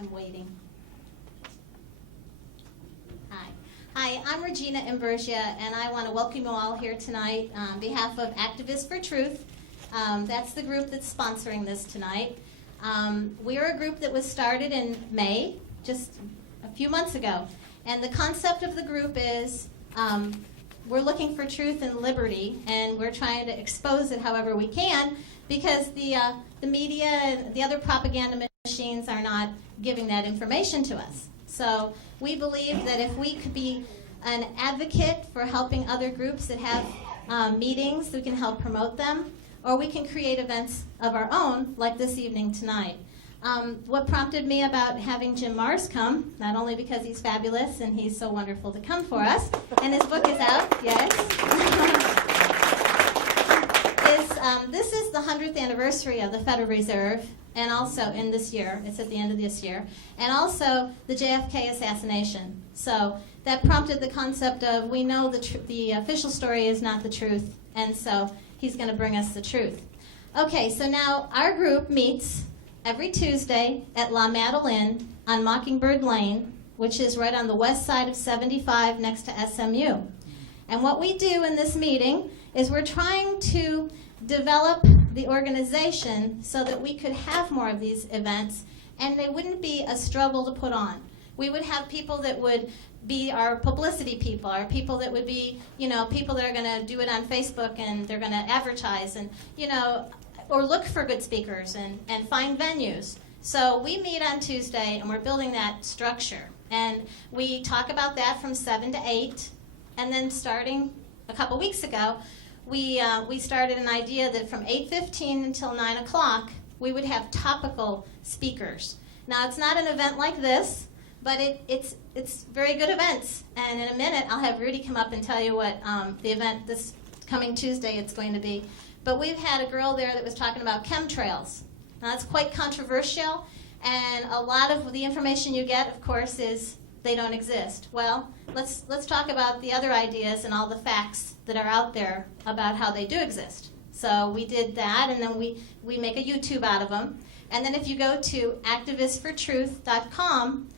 I'm waiting. Hi, I'm Regina Imbergia, and I want to welcome you all here tonight on behalf of Activists for Truth. That's the group that's sponsoring this tonight. We are a group that was started in May, just a few months ago. And the concept of the group is we're looking for truth and liberty, and we're trying to expose it however we can, because the media and the other propaganda machines are not giving that information to us. So we believe that if we could be an advocate for helping other groups that have meetings, we can help promote them, or we can create events of our own, like this evening tonight. What prompted me about having Jim Mars come, not only because he's fabulous and he's so wonderful to come for us, and his book is out, yes, this is the 100th anniversary of the Federal Reserve, and also in this year, it's at the end of this year, and also the JFK Assassination. So that prompted the concept of, we know the official story is not the truth, and so he's going to bring us the truth. Okay, so now our group meets every Tuesday at La Madeleine on Mockingbird Lane, which is right on the west side of 75 next to SMU. And what we do in this meeting is we're trying to develop the organization so that we could have more of these events and they wouldn't be a struggle to put on. We would have people that would be our publicity people, our people that would be, people that are going to do it on Facebook and they're going to advertise and, or look for good speakers and find venues. So we meet on Tuesday and we're building that structure. And we talk about that from 7 to 8. And then starting a couple weeks ago, we started an idea that from 8:15 until 9 o'clock, we would have topical speakers. Now, it's not an event like this, but it's very good events. And in a minute, I'll have Rudy come up and tell you what the event this coming Tuesday it's going to be. But we've had a girl there that was talking about chemtrails. Now, that's quite controversial, and a lot of the information you get, of course, is they don't exist. Well, let's talk about the other ideas and all the facts that are out there about how they do exist. So we did that, and then we make a YouTube out of them. And then if you go to activistfortruth.com,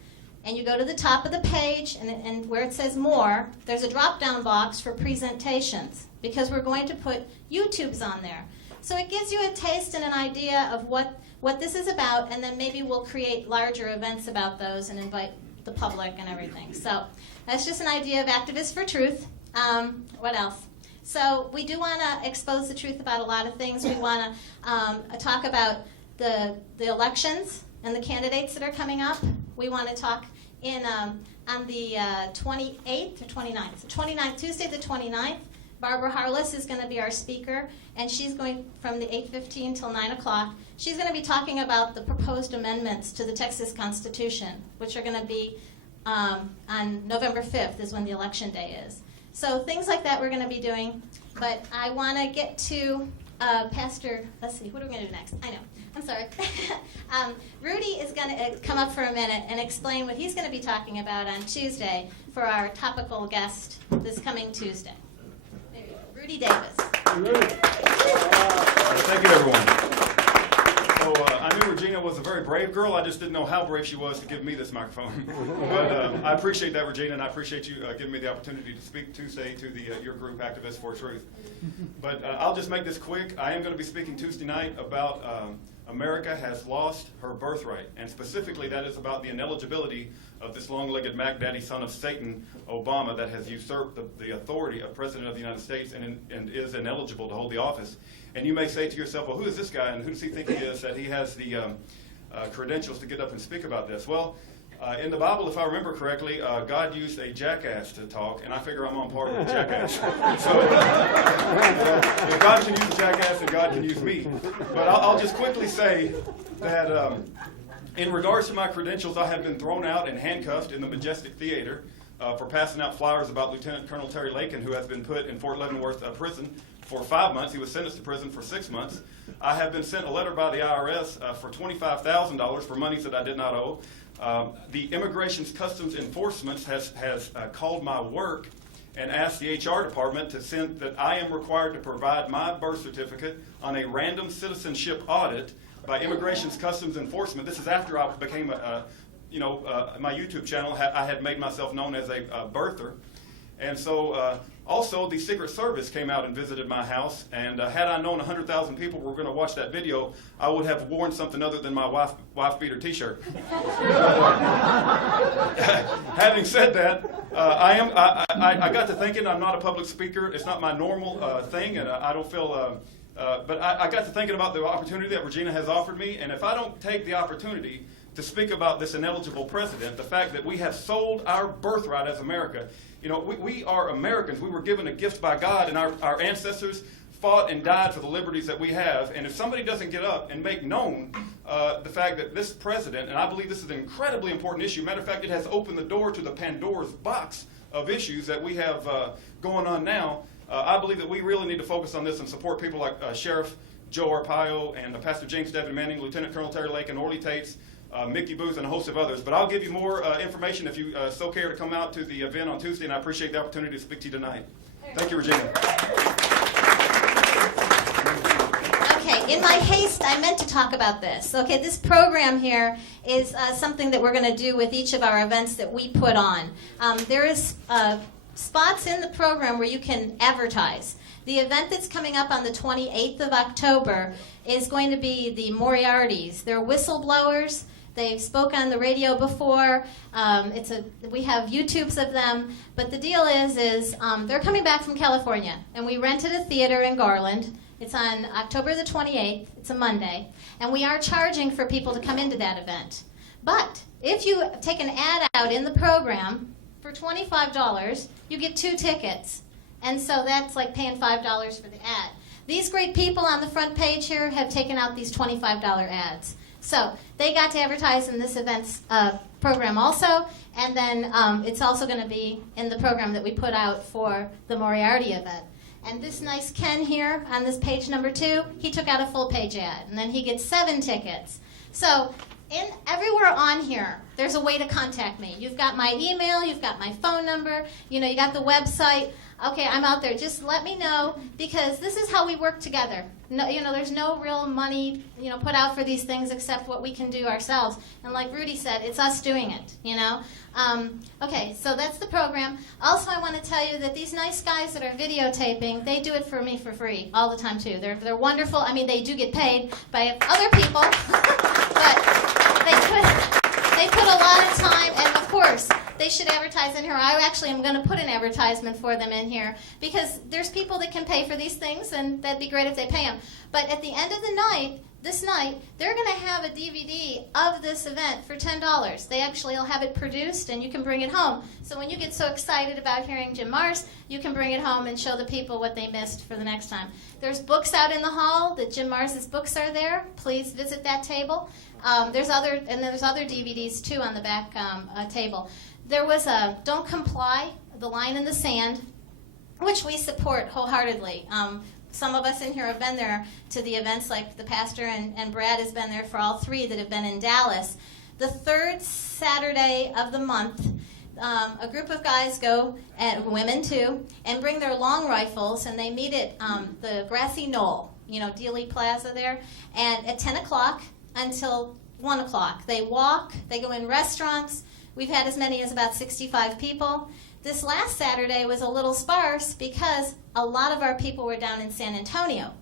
and you go to the top of the page, and where it says more, there's a drop-down box for presentations, because we're going to put YouTubes on there. So it gives you a taste and an idea of what this is about, and then maybe we'll create larger events about those and invite the public and everything. So that's just an idea of Activists for Truth. What else? So we do want to expose the truth about a lot of things. We want to talk about the elections and the candidates that are coming up. We want to talk on the 28th or 29th. So 29th, Tuesday the 29th, Barbara Harless is going to be our speaker, and she's going from the 8:15 till 9 o'clock. She's going to be talking about the proposed amendments to the Texas Constitution, which are going to be on November 5th is when the election day is. So things like that we're going to be doing. But I want to get to Pastor, let's see, what are we going to do next? I know. I'm sorry. Rudy is going to come up for a minute and explain what he's going to be talking about on Tuesday for our topical guest this coming Tuesday. Rudy Davis. Thank you, everyone. So I knew Regina was a very brave girl. I just didn't know how brave she was to give me this microphone. But I appreciate that, Regina, and I appreciate you giving me the opportunity to speak Tuesday to your group, Activists for Truth. But I'll just make this quick. I am going to be speaking Tuesday night about America has lost her birthright, and specifically that is about the ineligibility of this long-legged Mac Daddy son of Satan, Obama, that has usurped the authority of President of the United States and is ineligible to hold the office. And you may say to yourself, well, who is this guy, and who does he think he is, that he has the credentials to get up and speak about this? Well, in the Bible, if I remember correctly, God used a jackass to talk, and I figure I'm on par with a jackass. So if God can use a jackass, then God can use me. But I'll just quickly say that in regards to my credentials, I have been thrown out and handcuffed in the Majestic Theater for passing out flyers about Lieutenant Colonel Terry Lakin, who has been put in Fort Leavenworth prison for 5 months. He was sentenced to prison for 6 months. I have been sent a letter by the IRS for $25,000 for monies that I did not owe. The Immigration Customs Enforcement has called my work and asked the HR department to send that I am required to provide my birth certificate on a random citizenship audit by Immigration Customs Enforcement. This is after I became my YouTube channel, I had made myself known as a birther. And so also the Secret Service came out and visited my house. And had I known 100,000 people were going to watch that video, I would have worn something other than my wife beater T-shirt. Having said that, I got to thinking I'm not a public speaker. It's not my normal thing, and I don't feel. But I got to thinking about the opportunity that Regina has offered me, and if I don't take the opportunity to speak about this ineligible president, the fact that we have sold our birthright as America. We are Americans. We were given a gift by God, and our ancestors fought and died for the liberties that we have. And if somebody doesn't get up and make known the fact that this president, and I believe this is an incredibly important issue, matter of fact, it has opened the door to the Pandora's box of issues that we have going on now. I believe that we really need to focus on this and support people like Sheriff Joe Arpaio and Pastor James Devin Manning, Lieutenant Colonel Terry Lake, and Orly Tates, Mickey Booth, and a host of others. But I'll give you more information if you so care to come out to the event on Tuesday, and I appreciate the opportunity to speak to you tonight. Thank you, Regina. Okay, in my haste, I meant to talk about this. Okay, this program here is something that we're going to do with each of our events that we put on. There is spots in the program where you can advertise. The event that's coming up on the 28th of October is going to be the Moriartys. They're whistleblowers. They've spoke on the radio before. We have YouTubes of them. But the deal is they're coming back from California, and we rented a theater in Garland. It's on October the 28th. It's a Monday. And we are charging for people to come into that event. But if you take an ad out in the program for $25, you get 2 tickets. And so that's like paying $5 for the ad. These great people on the front page here have taken out these $25 ads. So they got to advertise in this event's program also, and then it's also going to be in the program that we put out for the Moriarty event. And this nice Ken here on this page number 2, he took out a full page ad, and then he gets 7 tickets. So everywhere on here, there's a way to contact me. You've got my email, you've got my phone number, you got the website. Okay, I'm out there. Just let me know, because this is how we work together. No, there's no real money, put out for these things except what we can do ourselves. And like Rudy said, it's us doing it, Okay, so that's the program. Also, I want to tell you that these nice guys that are videotaping, they do it for me for free all the time, too. They're wonderful. I mean, they do get paid by other people, but they put a lot of time, and of course, they should advertise in here. I actually am going to put an advertisement for them in here, because there's people that can pay for these things, and that'd be great if they pay them. But at the end of the night, this night, they're going to have a DVD of this event for $10. They actually will have it produced, and you can bring it home. So when you get so excited about hearing Jim Mars, you can bring it home and show the people what they missed for the next time. There's books out in the hall. That Jim Mars's books are there. Please visit that table. There's other DVDs, too, on the back table. There was a Don't Comply, The Line in the Sand, which we support wholeheartedly. Some of us in here have been there to the events, like the pastor and Brad has been there for all 3 that have been in Dallas. The 3rd Saturday of the month, a group of guys go, and women too, and bring their long rifles, and they meet at the Grassy Knoll, Dealey Plaza there, and at 10 o'clock until 1 o'clock. They walk, they go in restaurants. We've had as many as about 65 people. This last Saturday was a little sparse because a lot of our people were down in San Antonio.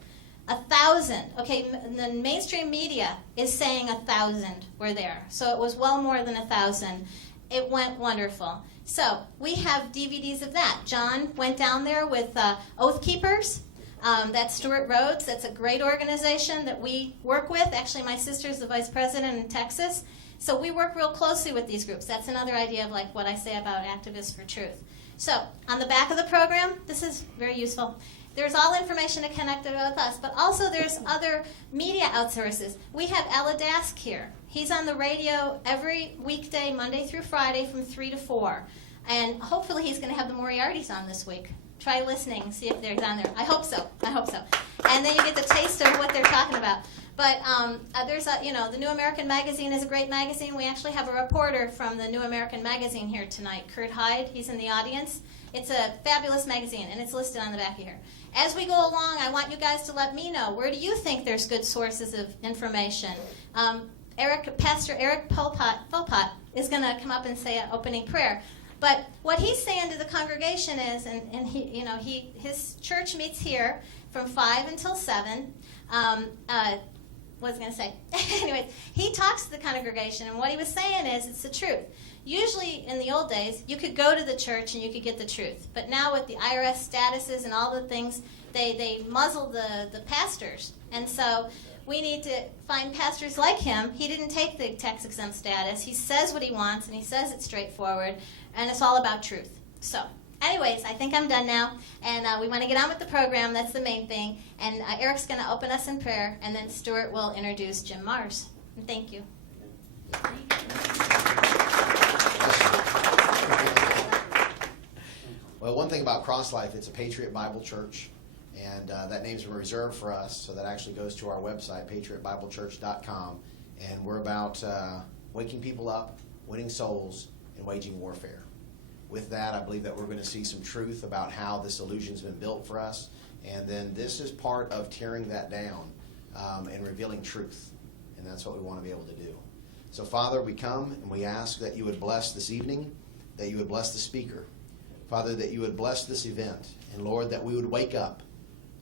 1,000. Okay, the mainstream media is saying 1,000 were there. So it was well more than 1,000. It went wonderful. So we have DVDs of that. John went down there with Oath Keepers. That's Stuart Rhodes. That's a great organization that we work with. Actually, my sister's the vice president in Texas. So we work real closely with these groups. That's another idea of like what I say about Activists for Truth. So on the back of the program, this is very useful. There's all information to connect with us, but also there's other media outsources. We have Ella Dask here. He's on the radio every weekday, Monday through Friday, from 3 to 4. And hopefully he's going to have the Moriartys on this week. Try listening, see if they're on there. I hope so. And then you get the taste of what they're talking about. But there's the New American Magazine is a great magazine. We actually have a reporter from the New American Magazine here tonight, Kurt Hyde. He's in the audience. It's a fabulous magazine, and it's listed on the back of here. As we go along, I want you guys to let me know, where do you think there's good sources of information? Pastor Eric Philpott is going to come up and say an opening prayer. But what he's saying to the congregation is, and his church meets here from 5 until 7. What was I going to say? Anyways, he talks to the congregation, and what he was saying is it's the truth. Usually in the old days, you could go to the church and you could get the truth. But now with the IRS statuses and all the things, they muzzle the pastors. And so we need to find pastors like him. He didn't take the tax-exempt status. He says what he wants, and he says it straightforward, and it's all about truth. So anyways, I think I'm done now, and we want to get on with the program. That's the main thing. And Eric's going to open us in prayer, and then Stuart will introduce Jim Mars. And thank you. Well, one thing about Cross Life, it's a Patriot Bible Church, and that name's reserved for us, so that actually goes to our website, patriotbiblechurch.com, and we're about waking people up, winning souls, and waging warfare. With that, I believe that we're going to see some truth about how this illusion's been built for us, and then this is part of tearing that down and revealing truth, and that's what we want to be able to do. So, Father, we come and we ask that you would bless this evening, that you would bless the speaker. Father, that you would bless this event, and Lord, that we would wake up,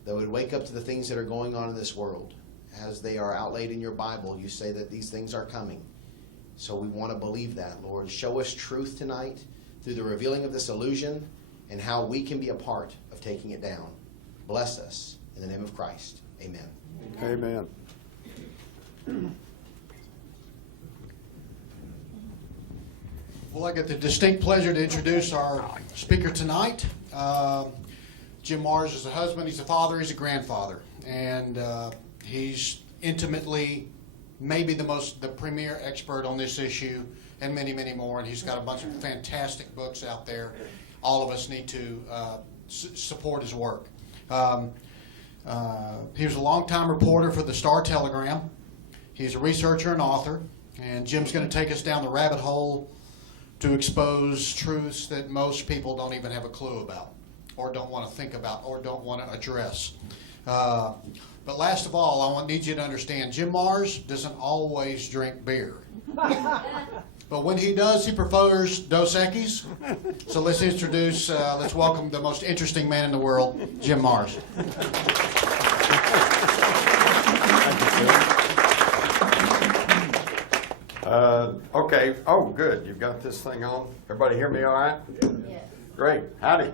that we would wake up to the things that are going on in this world. As they are outlaid in your Bible, you say that these things are coming. So we want to believe that, Lord. Show us truth tonight through the revealing of this illusion and how we can be a part of taking it down. Bless us in the name of Christ. Amen. Amen. Well, I get the distinct pleasure to introduce our speaker tonight. Jim Mars is a husband, he's a father, he's a grandfather, and he's intimately maybe the premier expert on this issue, and many, many more, and he's got a bunch of fantastic books out there. All of us need to support his work. He was a longtime reporter for the Star-Telegram. He's a researcher and author, and Jim's going to take us down the rabbit hole to expose truths that most people don't even have a clue about, or don't want to think about, or don't want to address. But last of all, I need you to understand, Jim Mars doesn't always drink beer. But when he does, he prefers Dos Equis. So let's welcome the most interesting man in the world, Jim Mars. Okay. Oh, good. You've got this thing on. Everybody hear me all right? Yes. Great. Howdy.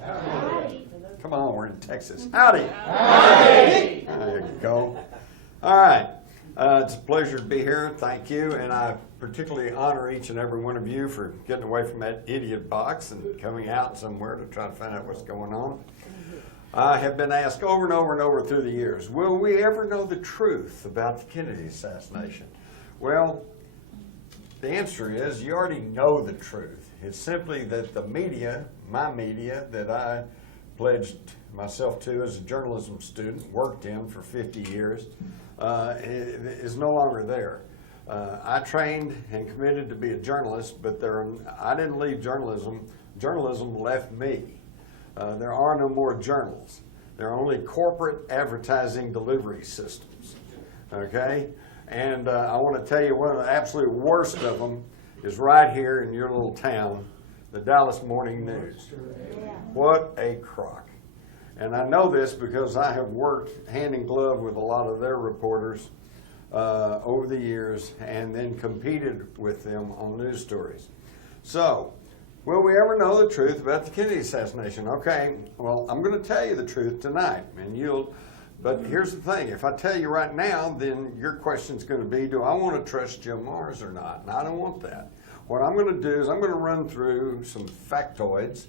Howdy. Come on, we're in Texas. Howdy. Howdy. There you go. All right. It's a pleasure to be here. Thank you. And I particularly honor each and every one of you for getting away from that idiot box and coming out somewhere to try to find out what's going on. I have been asked over and over and over through the years, will we ever know the truth about the Kennedy assassination? Well, the answer is you already know the truth. It's simply that the media, my media, that I pledged myself to as a journalism student, worked in for 50 years, is no longer there. I trained and committed to be a journalist, but I didn't leave journalism. Journalism left me. There are no more journals. There are only corporate advertising delivery systems. Okay? And I want to tell you one of the absolute worst of them is right here in your little town, the Dallas Morning News. What a crock. And I know this because I have worked hand in glove with a lot of their reporters over the years and then competed with them on news stories. So, will we ever know the truth about the Kennedy assassination? Okay, well, I'm going to tell you the truth tonight, and but here's the thing. If I tell you right now, then your question's going to be, do I want to trust Jim Mars or not? And I don't want that. What I'm going to do is I'm going to run through some factoids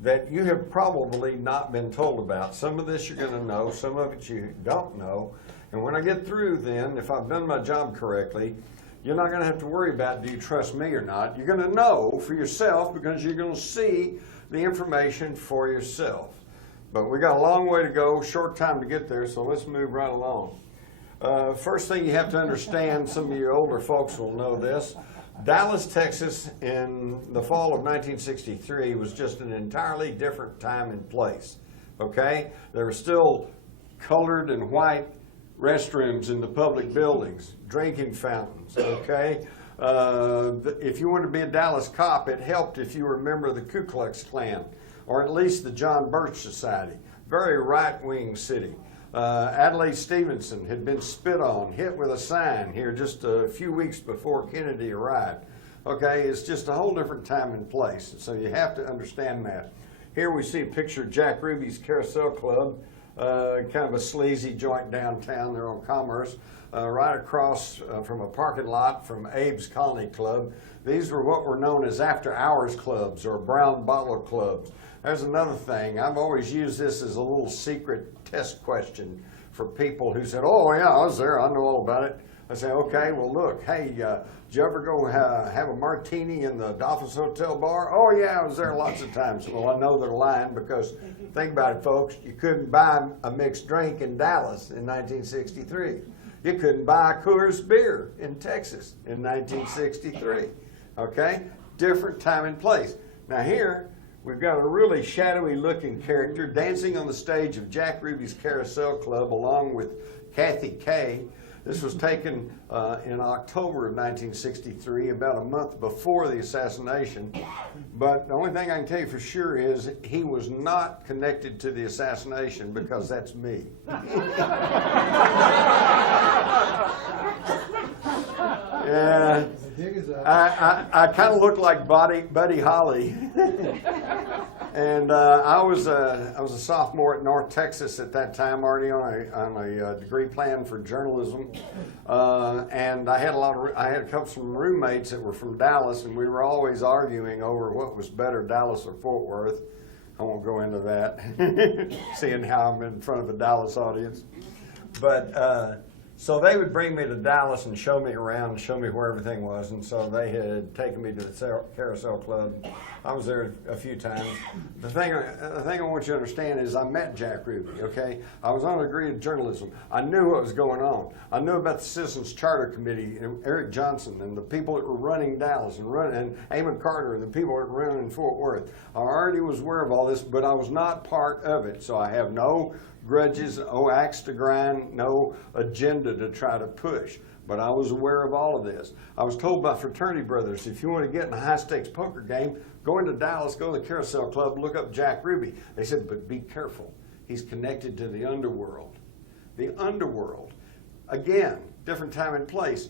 that you have probably not been told about. Some of this you're going to know, some of it you don't know. And when I get through then, if I've done my job correctly, you're not going to have to worry about, do you trust me or not? You're going to know for yourself because you're going to see the information for yourself. But we got a long way to go, short time to get there, so let's move right along. First thing you have to understand, some of you older folks will know this, Dallas, Texas in the fall of 1963 was just an entirely different time and place, okay? There were still colored and white restrooms in the public buildings, drinking fountains, okay? If you wanted to be a Dallas cop, it helped if you were a member of the Ku Klux Klan, or at least the John Birch Society. Very right-wing city. Adlai Stevenson had been spit on, hit with a sign here just a few weeks before Kennedy arrived. Okay, it's just a whole different time and place, so you have to understand that. Here we see a picture of Jack Ruby's Carousel Club, kind of a sleazy joint downtown there on Commerce, right across from a parking lot from Abe's Colony Club. These were what were known as after-hours clubs or brown bottle clubs. There's another thing. I've always used this as a little secret test question for people who said, oh, yeah, I was there. I know all about it. I say, okay, well, look, hey, did you ever go have a martini in the Dolphins Hotel bar? Oh, yeah, I was there lots of times. Well, I know they're lying because, think about it, folks, you couldn't buy a mixed drink in Dallas in 1963. You couldn't buy a Coors beer in Texas in 1963. Okay? Different time and place. Now here, we've got a really shadowy looking character dancing on the stage of Jack Ruby's Carousel Club along with Kathy Kay. This was taken in October of 1963, about a month before the assassination. But the only thing I can tell you for sure is he was not connected to the assassination because that's me. Yeah, I kind of looked like Buddy Holly. And I was a sophomore at North Texas at that time, already on a degree plan for journalism, and I had a couple of roommates that were from Dallas, and we were always arguing over what was better, Dallas or Fort Worth. I won't go into that, seeing how I'm in front of a Dallas audience, but. So they would bring me to Dallas and show me around, show me where everything was, and so they had taken me to the Carousel Club. I was there a few times. The thing I want you to understand is I met Jack Ruby, okay? I was on a degree in journalism. I knew what was going on. I knew about the Citizens Charter Committee, and Eric Johnson, and the people that were running Dallas, and Amon Carter, and the people that were running Fort Worth. I already was aware of all this, but I was not part of it, so I have no grudges, no axe to grind, no agenda to try to push. But I was aware of all of this. I was told by fraternity brothers, if you want to get in a high-stakes poker game, go into Dallas, go to the Carousel Club, look up Jack Ruby. They said, but be careful. He's connected to the underworld. The underworld. Again, different time and place.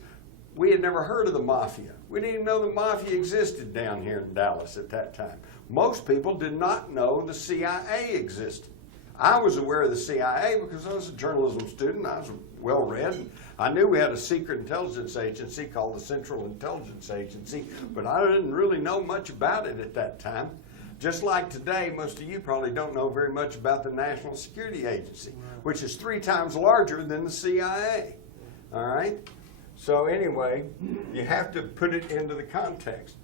We had never heard of the mafia. We didn't even know the mafia existed down here in Dallas at that time. Most people did not know the CIA existed. I was aware of the CIA because I was a journalism student. I was well-read. I knew we had a secret intelligence agency called the Central Intelligence Agency, but I didn't really know much about it at that time. Just like today, most of you probably don't know very much about the National Security Agency, which is 3 times larger than the CIA. All right? So anyway, you have to put it into the context.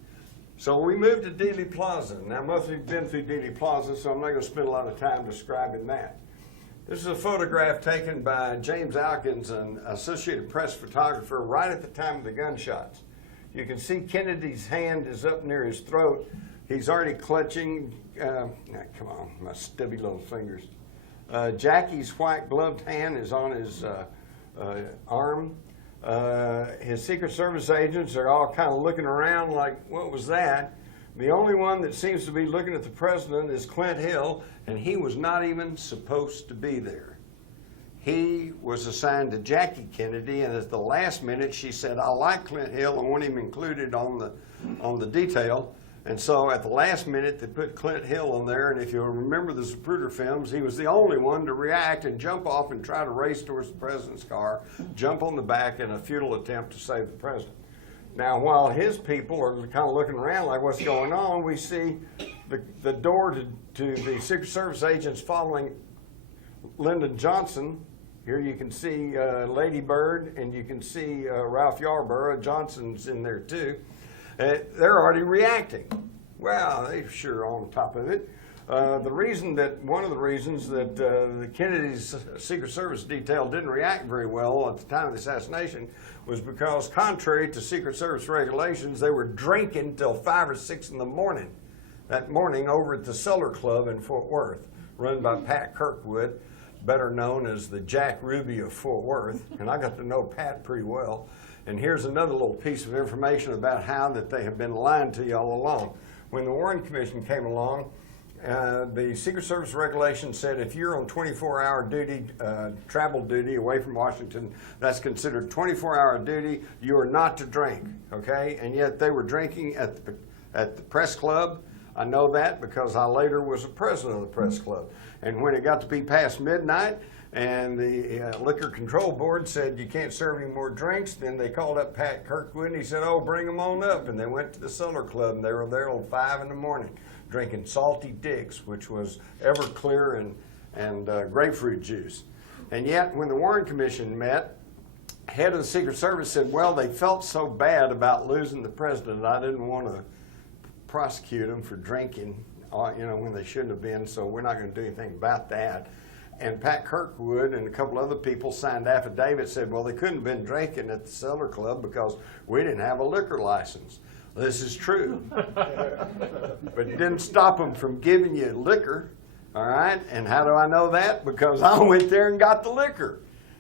So we moved to Dealey Plaza. Now, most of you have been through Dealey Plaza, so I'm not going to spend a lot of time describing that. This is a photograph taken by James Alkins, an Associated Press photographer, right at the time of the gunshots. You can see Kennedy's hand is up near his throat. He's already clutching, come on, my stubby little fingers. Jackie's white gloved hand is on his arm. His Secret Service agents are all kind of looking around like, what was that? The only one that seems to be looking at the president is Clint Hill, and he was not even supposed to be there. He was assigned to Jackie Kennedy, and at the last minute she said, I like Clint Hill, I want him included on the detail. And so at the last minute, they put Clint Hill on there, and if you remember the Zapruder films, he was the only one to react and jump off and try to race towards the president's car, jump on the back in a futile attempt to save the president. Now, while his people are kind of looking around like what's going on, we see the door to the Secret Service agents following Lyndon Johnson. Here you can see Lady Bird, and you can see Ralph Yarborough. Johnson's in there too. They're already reacting. Well, they're sure on top of it. One of the reasons that the Kennedy's Secret Service detail didn't react very well at the time of the assassination was because, contrary to Secret Service regulations, they were drinking till 5 or 6 in the morning that morning over at the Cellar Club in Fort Worth, run by Pat Kirkwood, better known as the Jack Ruby of Fort Worth. And I got to know Pat pretty well. And here's another little piece of information about how that they have been lying to you all along. When the Warren Commission came along, the Secret Service regulation said if you're on 24-hour duty, travel duty away from Washington, that's considered 24-hour duty. You are not to drink, okay? And yet they were drinking at the press club. I know that because I later was a president of the press club. And when it got to be past midnight and the Liquor Control Board said you can't serve any more drinks, then they called up Pat Kirkwood and he said, oh, bring them on up. And they went to the Cellar Club and they were there till 5 in the morning drinking Salty Dicks, which was Everclear and grapefruit juice. And yet when the Warren Commission met, head of the Secret Service said, well, they felt so bad about losing the president, I didn't want to prosecute them for drinking, when they shouldn't have been, so we're not going to do anything about that. And Pat Kirkwood and a couple other people signed affidavits, said, well, they couldn't have been drinking at the Cellar Club because we didn't have a liquor license. This is true. But it didn't stop them from giving you liquor, all right? And how do I know that? Because I went there and got the liquor,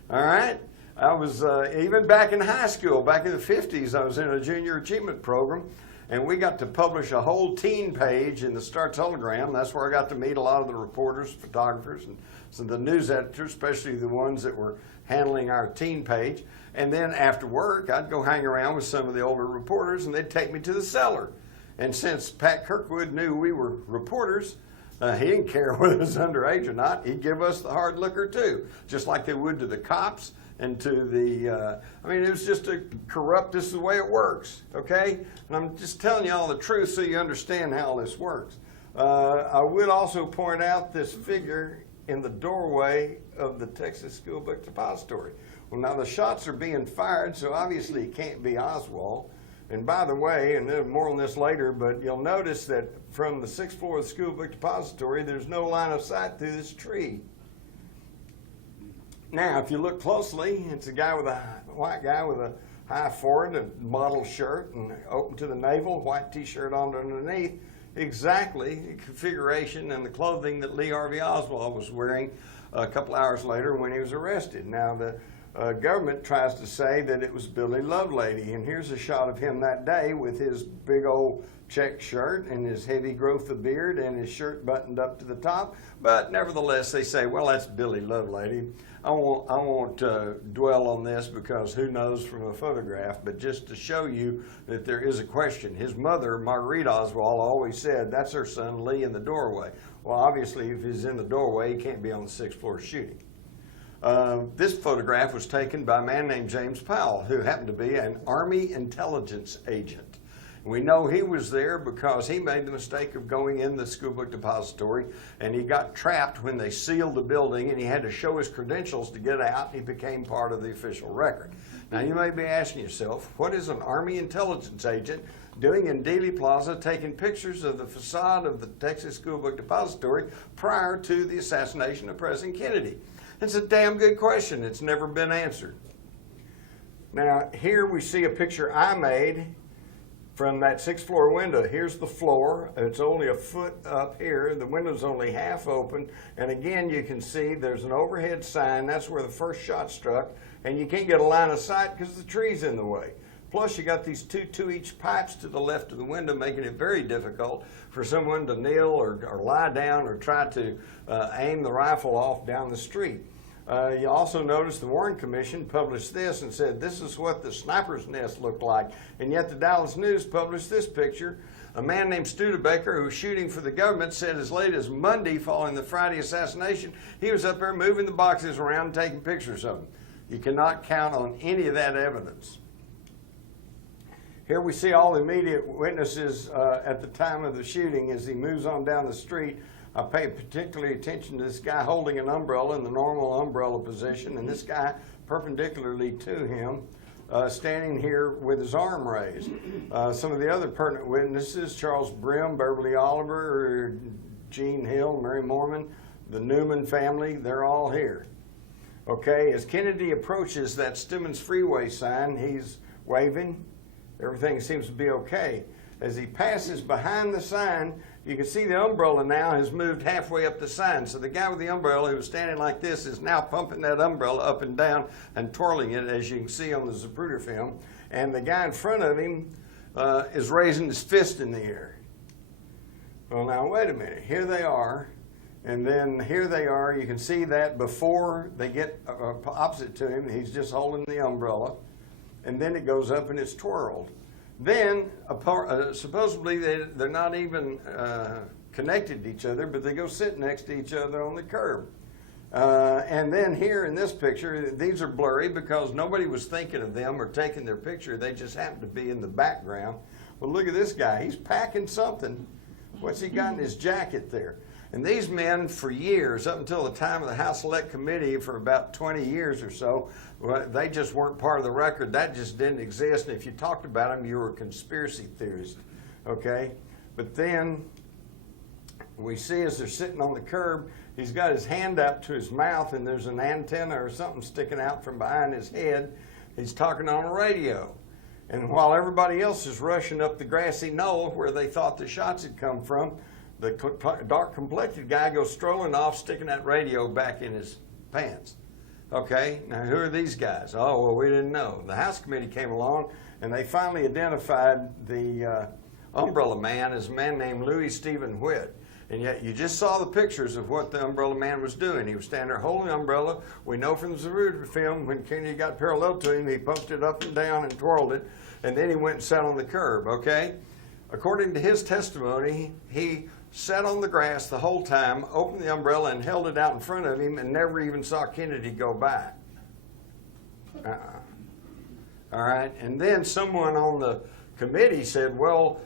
all right? I was, even back in high school, back in the 50s, I was in a junior achievement program, and we got to publish a whole teen page in the Star-Telegram. That's where I got to meet a lot of the reporters, photographers, and some of the news editors, especially the ones that were handling our teen page. And then after work, I'd go hang around with some of the older reporters, and they'd take me to the cellar. And since Pat Kirkwood knew we were reporters, he didn't care whether it was underage or not. He'd give us the hard liquor too, just like they would to the cops and to the, it was just a corrupt, this is the way it works, okay? And I'm just telling you all the truth so you understand how this works. I would also point out this figure in the doorway of the Texas School Book Depository. Well, now the shots are being fired, so obviously it can't be Oswald. And by the way, and there's more on this later, but you'll notice that from the 6th floor of the School Book Depository, there's no line of sight through this tree. Now, if you look closely, it's a white guy with a high forehead, a model shirt, and open to the navel, white T-shirt on underneath. Exactly the configuration and the clothing that Lee Harvey Oswald was wearing a couple hours later when he was arrested. Now, the government tries to say that it was Billy Lovelady, and here's a shot of him that day with his big old check shirt and his heavy growth of beard and his shirt buttoned up to the top. But nevertheless, they say, well, that's Billy Lovelady. I won't dwell on this because who knows from a photograph, but just to show you that there is a question. His mother, Marguerite Oswald, always said, that's her son Lee in the doorway. Well, obviously, if he's in the doorway, he can't be on the 6th floor shooting. This photograph was taken by a man named James Powell, who happened to be an Army intelligence agent. We know he was there because he made the mistake of going in the School Book Depository, and he got trapped when they sealed the building, and he had to show his credentials to get out, and he became part of the official record. Now, you may be asking yourself, what is an Army intelligence agent doing in Dealey Plaza taking pictures of the facade of the Texas School Book Depository prior to the assassination of President Kennedy? It's a damn good question. It's never been answered. Now, here we see a picture I made from that 6th floor window. Here's the floor. It's only a foot up here. The window's only half open. And again, you can see there's an overhead sign. That's where the first shot struck. And you can't get a line of sight because the tree's in the way. Plus, you got these two-inch pipes to the left of the window, making it very difficult for someone to kneel or lie down or try to aim the rifle off down the street. You also notice the Warren Commission published this and said this is what the sniper's nest looked like. And yet the Dallas News published this picture. A man named Studebaker, who was shooting for the government, said as late as Monday following the Friday assassination, he was up there moving the boxes around and taking pictures of them. You cannot count on any of that evidence. Here we see all the immediate witnesses at the time of the shooting as he moves on down the street. I pay particularly attention to this guy holding an umbrella in the normal umbrella position, and this guy perpendicularly to him standing here with his arm raised. Some of the other pertinent witnesses, Charles Brim, Beverly Oliver, Gene Hill, Mary Mormon, the Newman family, they're all here. Okay, as Kennedy approaches that Stemmons Freeway sign, he's waving. Everything seems to be okay. As he passes behind the sign, you can see the umbrella now has moved halfway up the sign. So the guy with the umbrella who was standing like this is now pumping that umbrella up and down and twirling it, as you can see on the Zapruder film. and the guy in front of him is raising his fist in the air. Well, now, wait a minute. Here they are, and then here they are. You can see that before they get opposite to him, he's just holding the umbrella, and then it goes up and it's twirled. Then, supposedly, they're not even connected to each other, but they go sit next to each other on the curb. And then here in this picture, these are blurry because nobody was thinking of them or taking their picture. They just happened to be in the background. Well, look at this guy. He's packing something. What's he got in his jacket there? And these men, for years, up until the time of the House Select Committee, for about 20 years or so, well, they just weren't part of the record. That just didn't exist. And if you talked about them, you were a conspiracy theorist. Okay? But then we see as they're sitting on the curb, he's got his hand up to his mouth, and there's an antenna or something sticking out from behind his head. He's talking on a radio. And while everybody else is rushing up the grassy knoll where they thought the shots had come from, the dark-complected guy goes strolling off, sticking that radio back in his pants. Okay, now who are these guys? Oh, well, we didn't know. The House Committee came along, and they finally identified the umbrella man as a man named Louis Stephen Whitt. And yet you just saw the pictures of what the umbrella man was doing. He was standing there holding the umbrella. We know from the Zapruder film, when Kennedy got parallel to him, he pumped it up and down and twirled it, and then he went and sat on the curb, okay? According to his testimony, he sat on the grass the whole time, opened the umbrella and held it out in front of him, and never even saw Kennedy go by. All right, and then someone on the committee said, well,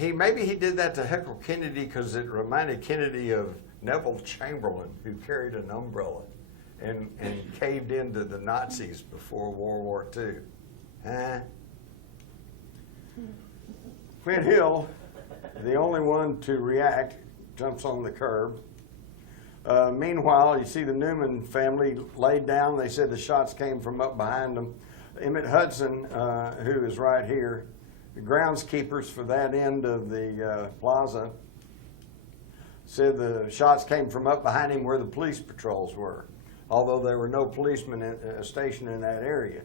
maybe he did that to heckle Kennedy because it reminded Kennedy of Neville Chamberlain, who carried an umbrella and caved into the Nazis before World War II. Huh? Quinn Hill, the only one to react, jumps on the curb. Meanwhile, you see the Newman family laid down. They said the shots came from up behind them. Emmett Hudson, who is right here, the groundskeepers for that end of the plaza, said the shots came from up behind him where the police patrols were, although there were no policemen stationed in that area.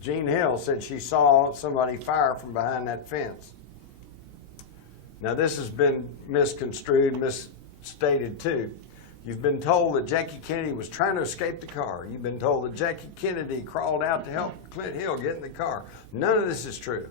Jean Hill said she saw somebody fire from behind that fence. Now this has been misconstrued, misstated too. You've been told that Jackie Kennedy was trying to escape the car. You've been told that Jackie Kennedy crawled out to help Clint Hill get in the car. None of this is true.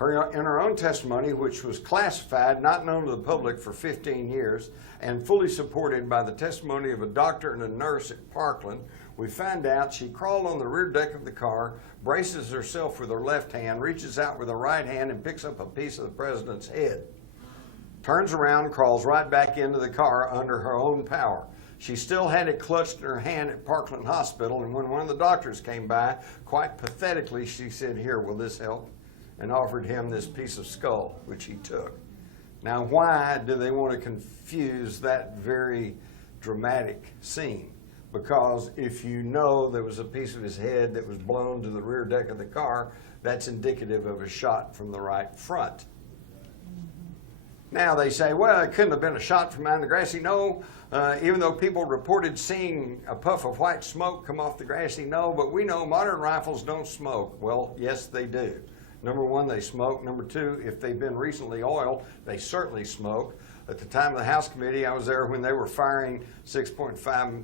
In her own testimony, which was classified, not known to the public for 15 years, and fully supported by the testimony of a doctor and a nurse at Parkland, we find out she crawled on the rear deck of the car, braces herself with her left hand, reaches out with her right hand, and picks up a piece of the president's head. Turns around, crawls right back into the car under her own power. She still had it clutched in her hand at Parkland Hospital, and when one of the doctors came by, quite pathetically, she said, "Here, will this help?" and offered him this piece of skull, which he took. Now, why do they want to confuse that very dramatic scene? Because if you know there was a piece of his head that was blown to the rear deck of the car, that's indicative of a shot from the right front. Now they say, well, it couldn't have been a shot from behind the grassy knoll, even though people reported seeing a puff of white smoke come off the grassy knoll, but we know modern rifles don't smoke. Well, yes, they do. Number one, they smoke. Number two, if they've been recently oiled, they certainly smoke. At the time of the House Committee, I was there when they were firing 6.5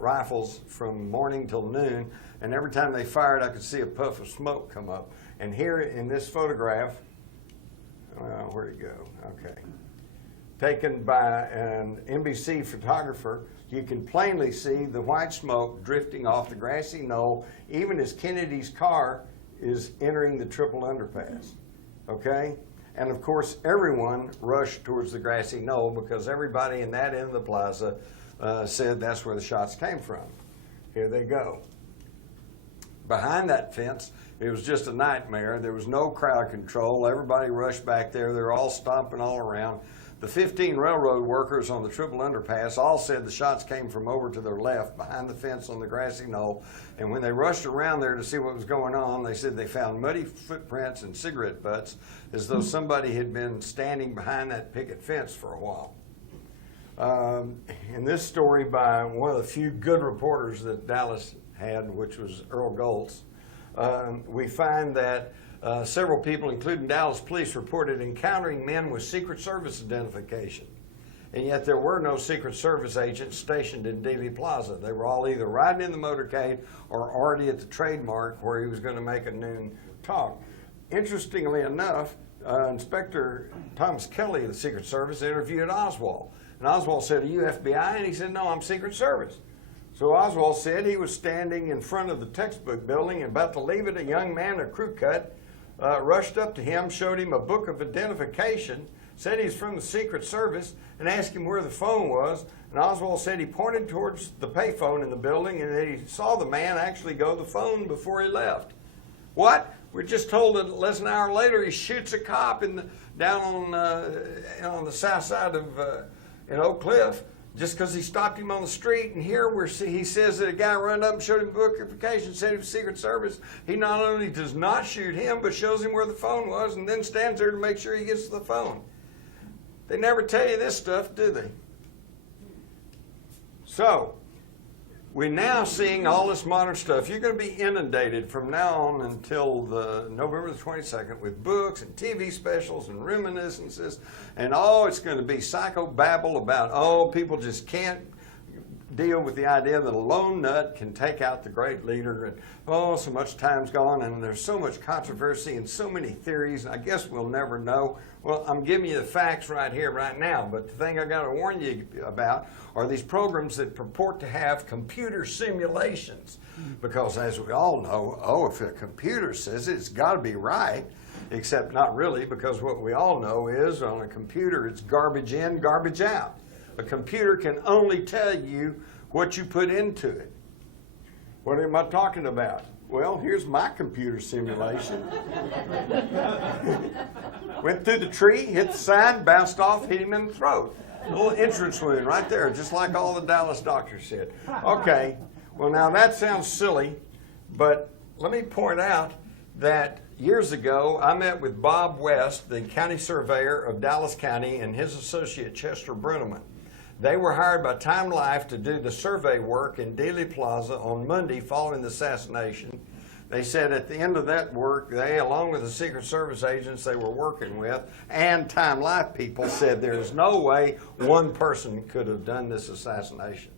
rifles from morning till noon, and every time they fired, I could see a puff of smoke come up. And here in this photograph, where'd it go? Okay. Taken by an NBC photographer, you can plainly see the white smoke drifting off the grassy knoll, even as Kennedy's car is entering the triple underpass. Okay? And of course, everyone rushed towards the grassy knoll because everybody in that end of the plaza said that's where the shots came from. Here they go. Behind that fence, it was just a nightmare. There was no crowd control. Everybody rushed back there. They were all stomping all around. The 15 railroad workers on the triple underpass all said the shots came from over to their left, behind the fence on the grassy knoll. And when they rushed around there to see what was going on, they said they found muddy footprints and cigarette butts, as though somebody had been standing behind that picket fence for a while. In this story by one of the few good reporters that Dallas had, which was Earl Goltz, we find that several people, including Dallas police, reported encountering men with Secret Service identification. And yet there were no Secret Service agents stationed in Dealey Plaza. They were all either riding in the motorcade or already at the trademark where he was going to make a noon talk. Interestingly enough, Inspector Thomas Kelly of the Secret Service interviewed Oswald. And Oswald said, "Are you FBI?" And he said, "No, I'm Secret Service." So Oswald said he was standing in front of the textbook building and about to leave it. A young man in a crew cut rushed up to him, showed him a book of identification, said he's from the Secret Service, and asked him where the phone was. And Oswald said he pointed towards the payphone in the building and that he saw the man actually go to the phone before he left. What? We're just told that less than an hour later he shoots a cop down on the south side of in Oak Cliff just because he stopped him on the street. And here he says that a guy ran up and showed him book identification, said he was Secret Service. He not only does not shoot him, but shows him where the phone was and then stands there to make sure he gets to the phone. They never tell you this stuff, do they? So, we're now seeing all this modern stuff. You're going to be inundated from now on until November the 22nd with books and TV specials and reminiscences. And it's going to be psychobabble about, people just can't deal with the idea that a lone nut can take out the great leader. And so much time's gone and there's so much controversy and so many theories. And I guess we'll never know. Well, I'm giving you the facts right here, right now. But the thing I got to warn you about are these programs that purport to have computer simulations. Because as we all know, if a computer says it's got to be right, except not really, because what we all know is on a computer it's garbage in, garbage out. A computer can only tell you what you put into it. What am I talking about? Well, here's my computer simulation. Went through the tree, hit the sign, bounced off, hit him in the throat. A little entrance wound right there, just like all the Dallas doctors said. Okay, well now that sounds silly, but let me point out that years ago I met with Bob West, the county surveyor of Dallas County, and his associate Chester Bruneman. They were hired by Time Life to do the survey work in Dealey Plaza on Monday following the assassination. They said at the end of that work, they, along with the Secret Service agents they were working with, and Time Life people, said there's no way one person could have done this assassination.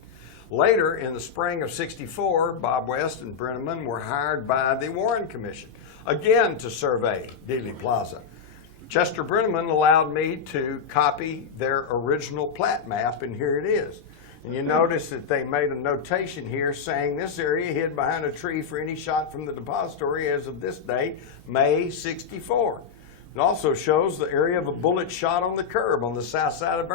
Later, in the spring of '64, Bob West and Brenneman were hired by the Warren Commission, again to survey Dealey Plaza. Chester Brenneman allowed me to copy their original plat map, and here it is. And you notice that they made a notation here saying this area hid behind a tree for any shot from the depository as of this date, May '64. It also shows the area of a bullet shot on the curb on the south side of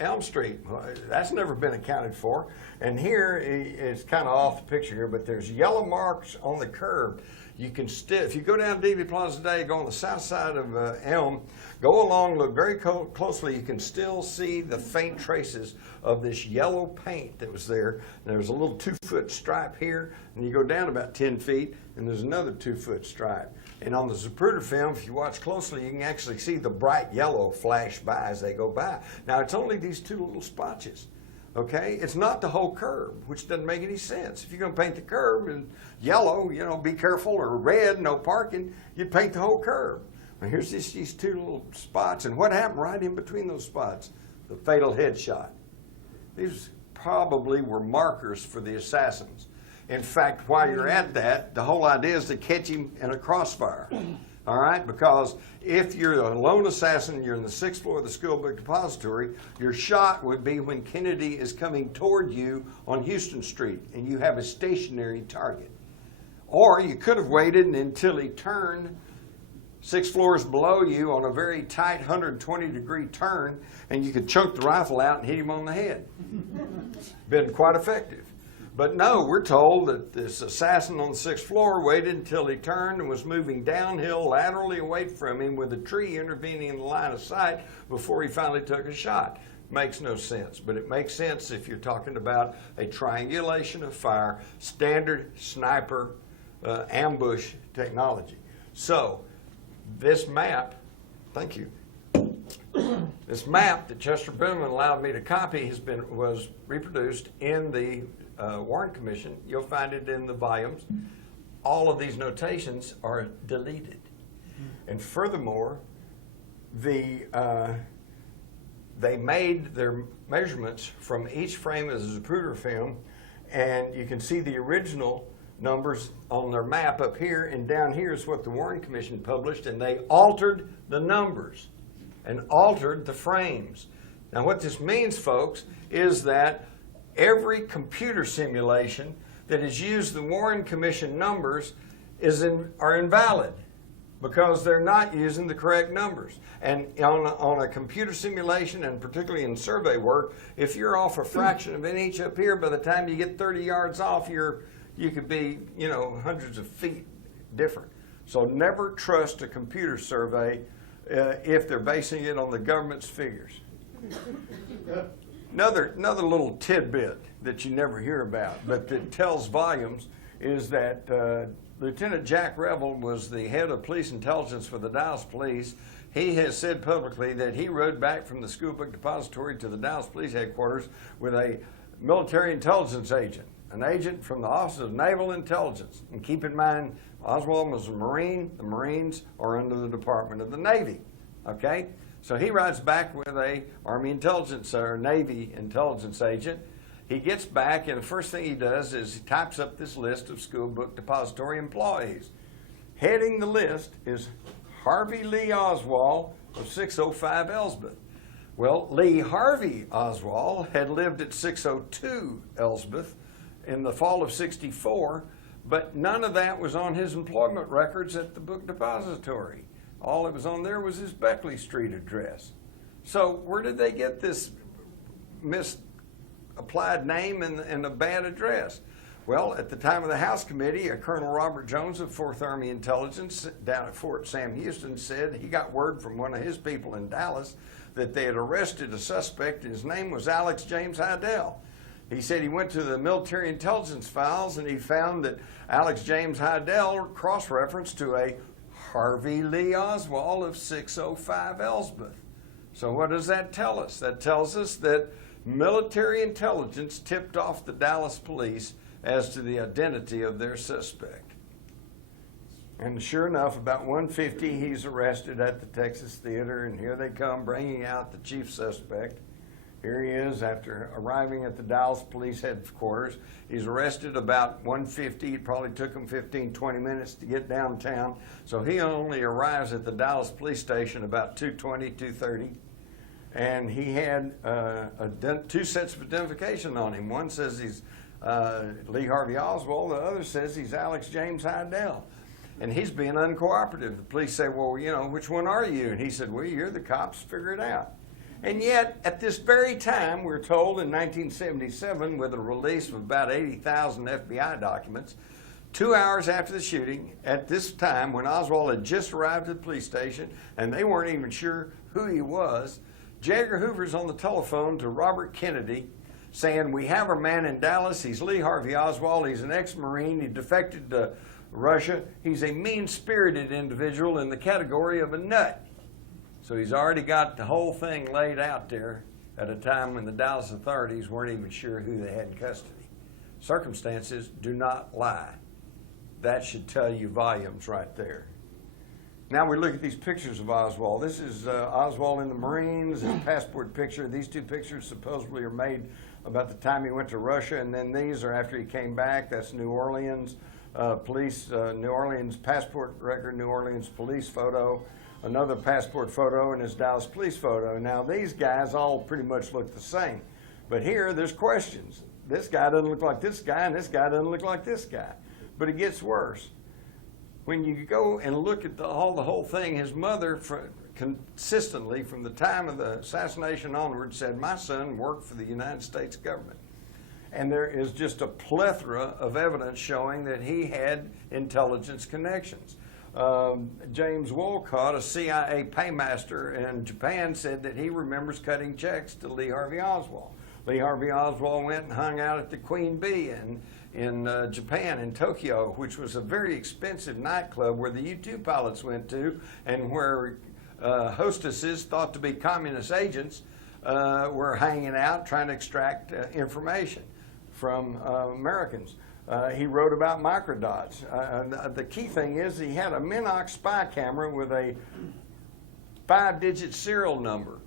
Elm Street. Well, that's never been accounted for. And here, it's kind of off the picture here, but there's yellow marks on the curb. You can still, if you go down Dealey Plaza today, go on the south side of Elm, go along, look very closely, you can still see the faint traces of this yellow paint that was there. There's a little 2-foot stripe here, and you go down about 10 feet, and there's another 2-foot stripe. And on the Zapruder film, if you watch closely, you can actually see the bright yellow flash by as they go by. Now, it's only these 2 little spotches. Okay, it's not the whole curb, which doesn't make any sense. If you're going to paint the curb in yellow, be careful, or red, no parking, you'd paint the whole curb. Now here's these 2 little spots, and what happened right in between those spots? The fatal headshot. These probably were markers for the assassins. In fact, while you're at that, the whole idea is to catch him in a crossfire. All right, because if you're a lone assassin, you're in the 6th floor of the school book depository, your shot would be when Kennedy is coming toward you on Houston Street and you have a stationary target. Or you could have waited until he turned 6 floors below you on a very tight 120-degree turn, and you could chunk the rifle out and hit him on the head. Been quite effective. But no, we're told that this assassin on the 6th floor waited until he turned and was moving downhill laterally away from him with a tree intervening in the line of sight before he finally took a shot. Makes no sense, but it makes sense if you're talking about a triangulation of fire, standard sniper ambush technology. So this map, thank you. This map that Chester Brenneman allowed me to copy was reproduced in the Warren Commission. You'll find it in the volumes. all of these notations are deleted. And furthermore, they made their measurements from each frame as a Zapruder film, and you can see the original numbers on their map up here, and down here is what the Warren Commission published, and they altered the numbers and altered the frames. Now what this means, folks, is that every computer simulation that has used the Warren Commission numbers are invalid, because they're not using the correct numbers. And on a computer simulation, and particularly in survey work, if you're off a fraction of an inch up here, by the time you get 30 yards off, you could be, hundreds of feet different. So never trust a computer survey if they're basing it on the government's figures. Another little tidbit that you never hear about, but that tells volumes, is that Lieutenant Jack Revel was the head of police intelligence for the Dallas Police. He has said publicly that he rode back from the school book depository to the Dallas Police headquarters with a military intelligence agent, an agent from the Office of Naval Intelligence. And keep in mind, Oswald was a Marine. The Marines are under the Department of the Navy. Okay? So he rides back with a Army intelligence or Navy intelligence agent. He gets back, and the first thing he does is he types up this list of school book depository employees. Heading the list is Harvey Lee Oswald of 605 Elsbeth. Well, Lee Harvey Oswald had lived at 602 Elsbeth in the fall of '64, but none of that was on his employment records at the book depository. All that was on there was his Beckley Street address. So where did they get this misapplied name and a bad address? Well, at the time of the House Committee, Colonel Robert Jones of 4th Army Intelligence down at Fort Sam Houston said he got word from one of his people in Dallas that they had arrested a suspect. His name was Alex James Hydell. He said he went to the military intelligence files and he found that Alex James Hydell cross-referenced to a Harvey Lee Oswald of 605 Elsbeth. So what does that tell us? That tells us that military intelligence tipped off the Dallas police as to the identity of their suspect. And sure enough, about 1:50, he's arrested at the Texas Theater, and here they come bringing out the chief suspect. Here he is after arriving at the Dallas Police headquarters. He's arrested about 1:50. It probably took him 15, 20 minutes to get downtown. So he only arrives at the Dallas Police Station about 2:20, 2:30. And he had two sets of identification on him. One says he's Lee Harvey Oswald. The other says he's Alex James Hydell. And he's being uncooperative. The police say, well, which one are you? And he said, well, you're the cops. Figure it out. And yet, at this very time, we're told in 1977, with a release of about 80,000 FBI documents, 2 hours after the shooting, at this time, when Oswald had just arrived at the police station, and they weren't even sure who he was, J. Edgar Hoover's on the telephone to Robert Kennedy, saying, we have a man in Dallas. He's Lee Harvey Oswald. He's an ex-Marine. He defected to Russia. He's a mean-spirited individual in the category of a nut. So he's already got the whole thing laid out there at a time when the Dallas authorities weren't even sure who they had in custody. Circumstances do not lie. That should tell you volumes right there. Now we look at these pictures of Oswald. This is Oswald in the Marines, his passport picture. These two pictures supposedly are made about the time he went to Russia, and then these are after he came back. That's New Orleans police, New Orleans passport record, New Orleans police photo, another passport photo, and his Dallas police photo. Now these guys all pretty much look the same. But here, there's questions. This guy doesn't look like this guy, and this guy doesn't look like this guy. But it gets worse. When you go and look at the whole thing, his mother consistently, from the time of the assassination onward, said, my son worked for the United States government. And there is just a plethora of evidence showing that he had intelligence connections. James Wolcott, a CIA paymaster in Japan, said that he remembers cutting checks to Lee Harvey Oswald. Lee Harvey Oswald went and hung out at the Queen Bee in Japan, in Tokyo, which was a very expensive nightclub where the U-2 pilots went to, and where hostesses thought to be communist agents were hanging out trying to extract information from Americans. He wrote about microdots. The key thing is he had a Minox spy camera with a 5-digit serial number.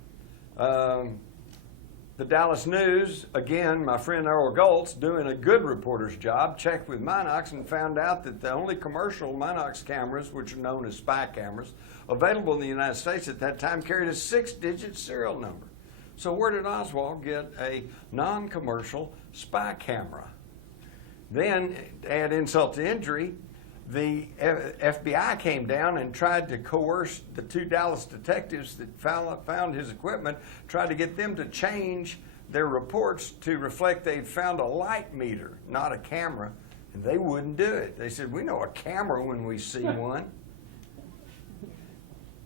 The Dallas News, again, my friend Earl Goltz, doing a good reporter's job, checked with Minox and found out that the only commercial Minox cameras, which are known as spy cameras, available in the United States at that time carried a 6-digit serial number. So where did Oswald get a non-commercial spy camera? Then, to add insult to injury, the FBI came down and tried to coerce the 2 Dallas detectives that found his equipment, tried to get them to change their reports to reflect they'd found a light meter, not a camera, and they wouldn't do it. They said, we know a camera when we see one.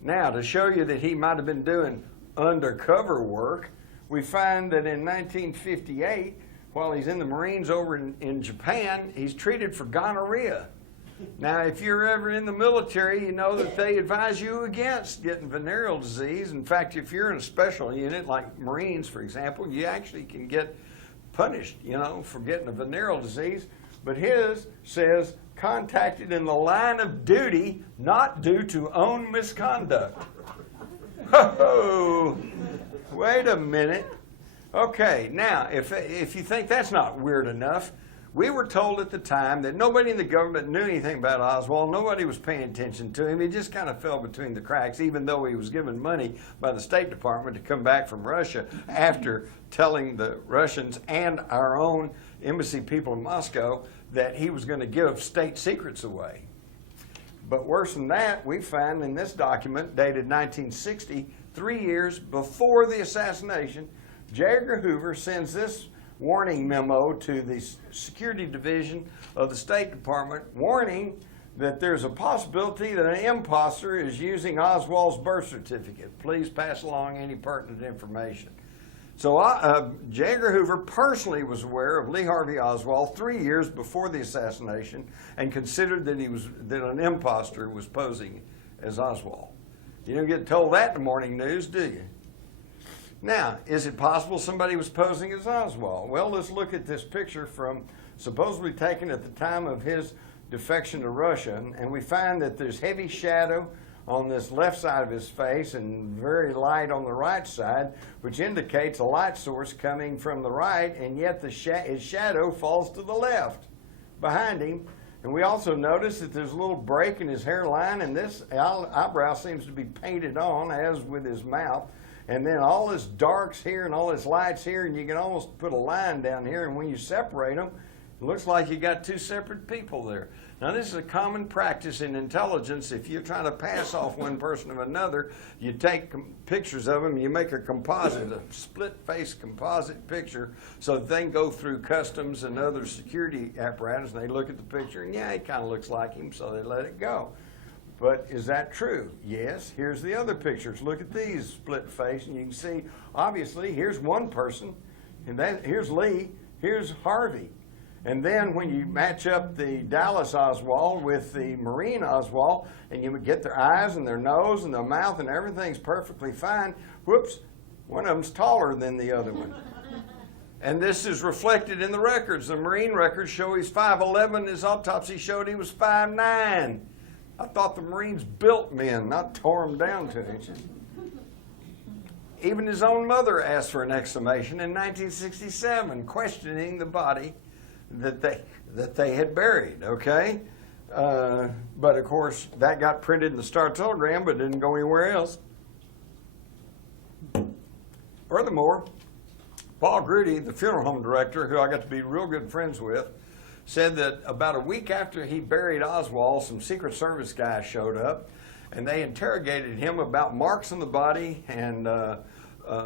Now, to show you that he might have been doing undercover work, we find that in 1958, while he's in the Marines over in Japan, he's treated for gonorrhea. Now, if you're ever in the military, you know that they advise you against getting venereal disease. In fact, if you're in a special unit, like Marines, for example, you actually can get punished, for getting a venereal disease. But his says, contacted in the line of duty, not due to own misconduct. Oh, wait a minute. Okay, now, if you think that's not weird enough, we were told at the time that nobody in the government knew anything about Oswald. Nobody was paying attention to him. He just kind of fell between the cracks, even though he was given money by the State Department to come back from Russia after telling the Russians and our own embassy people in Moscow that he was going to give state secrets away. But worse than that, we find in this document dated 1960, 3 years before the assassination, J. Edgar Hoover sends this warning memo to the Security Division of the State Department, warning that there's a possibility that an imposter is using Oswald's birth certificate. Please pass along any pertinent information. So J. Edgar Hoover personally was aware of Lee Harvey Oswald 3 years before the assassination and considered that that an imposter was posing as Oswald. You don't get told that in the morning news, do you? Now, is it possible somebody was posing as Oswald? Well, let's look at this picture supposedly taken at the time of his defection to Russia, and we find that there's heavy shadow on this left side of his face and very light on the right side, which indicates a light source coming from the right, and yet his shadow falls to the left behind him. And we also notice that there's a little break in his hairline, and this eyebrow seems to be painted on, as with his mouth. And then all this darks here and all this lights here, and you can almost put a line down here, and when you separate them, it looks like you got 2 separate people there. Now, this is a common practice in intelligence. If you're trying to pass off one person of another, you take pictures of them, you make a composite, a split-face composite picture, so that they can go through customs and other security apparatus, and they look at the picture, and yeah, it kind of looks like him, so they let it go. But is that true? Yes. Here's the other pictures. Look at these split face, and you can see, obviously, here's one person, and here's Lee, here's Harvey. And then when you match up the Dallas Oswald with the Marine Oswald, and you get their eyes and their nose and their mouth and everything's perfectly fine, whoops, one of them's taller than the other one. And this is reflected in the records. The Marine records show he's 5'11". His autopsy showed he was 5'9". I thought the Marines built men, not tore them down to inches. Even his own mother asked for an exhumation in 1967, questioning the body that they had buried, okay? But, of course, that got printed in the Star-Telegram, but didn't go anywhere else. Furthermore, Paul Grudy, the funeral home director, who I got to be real good friends with, said that about a week after he buried Oswald, some Secret Service guys showed up, and they interrogated him about marks on the body and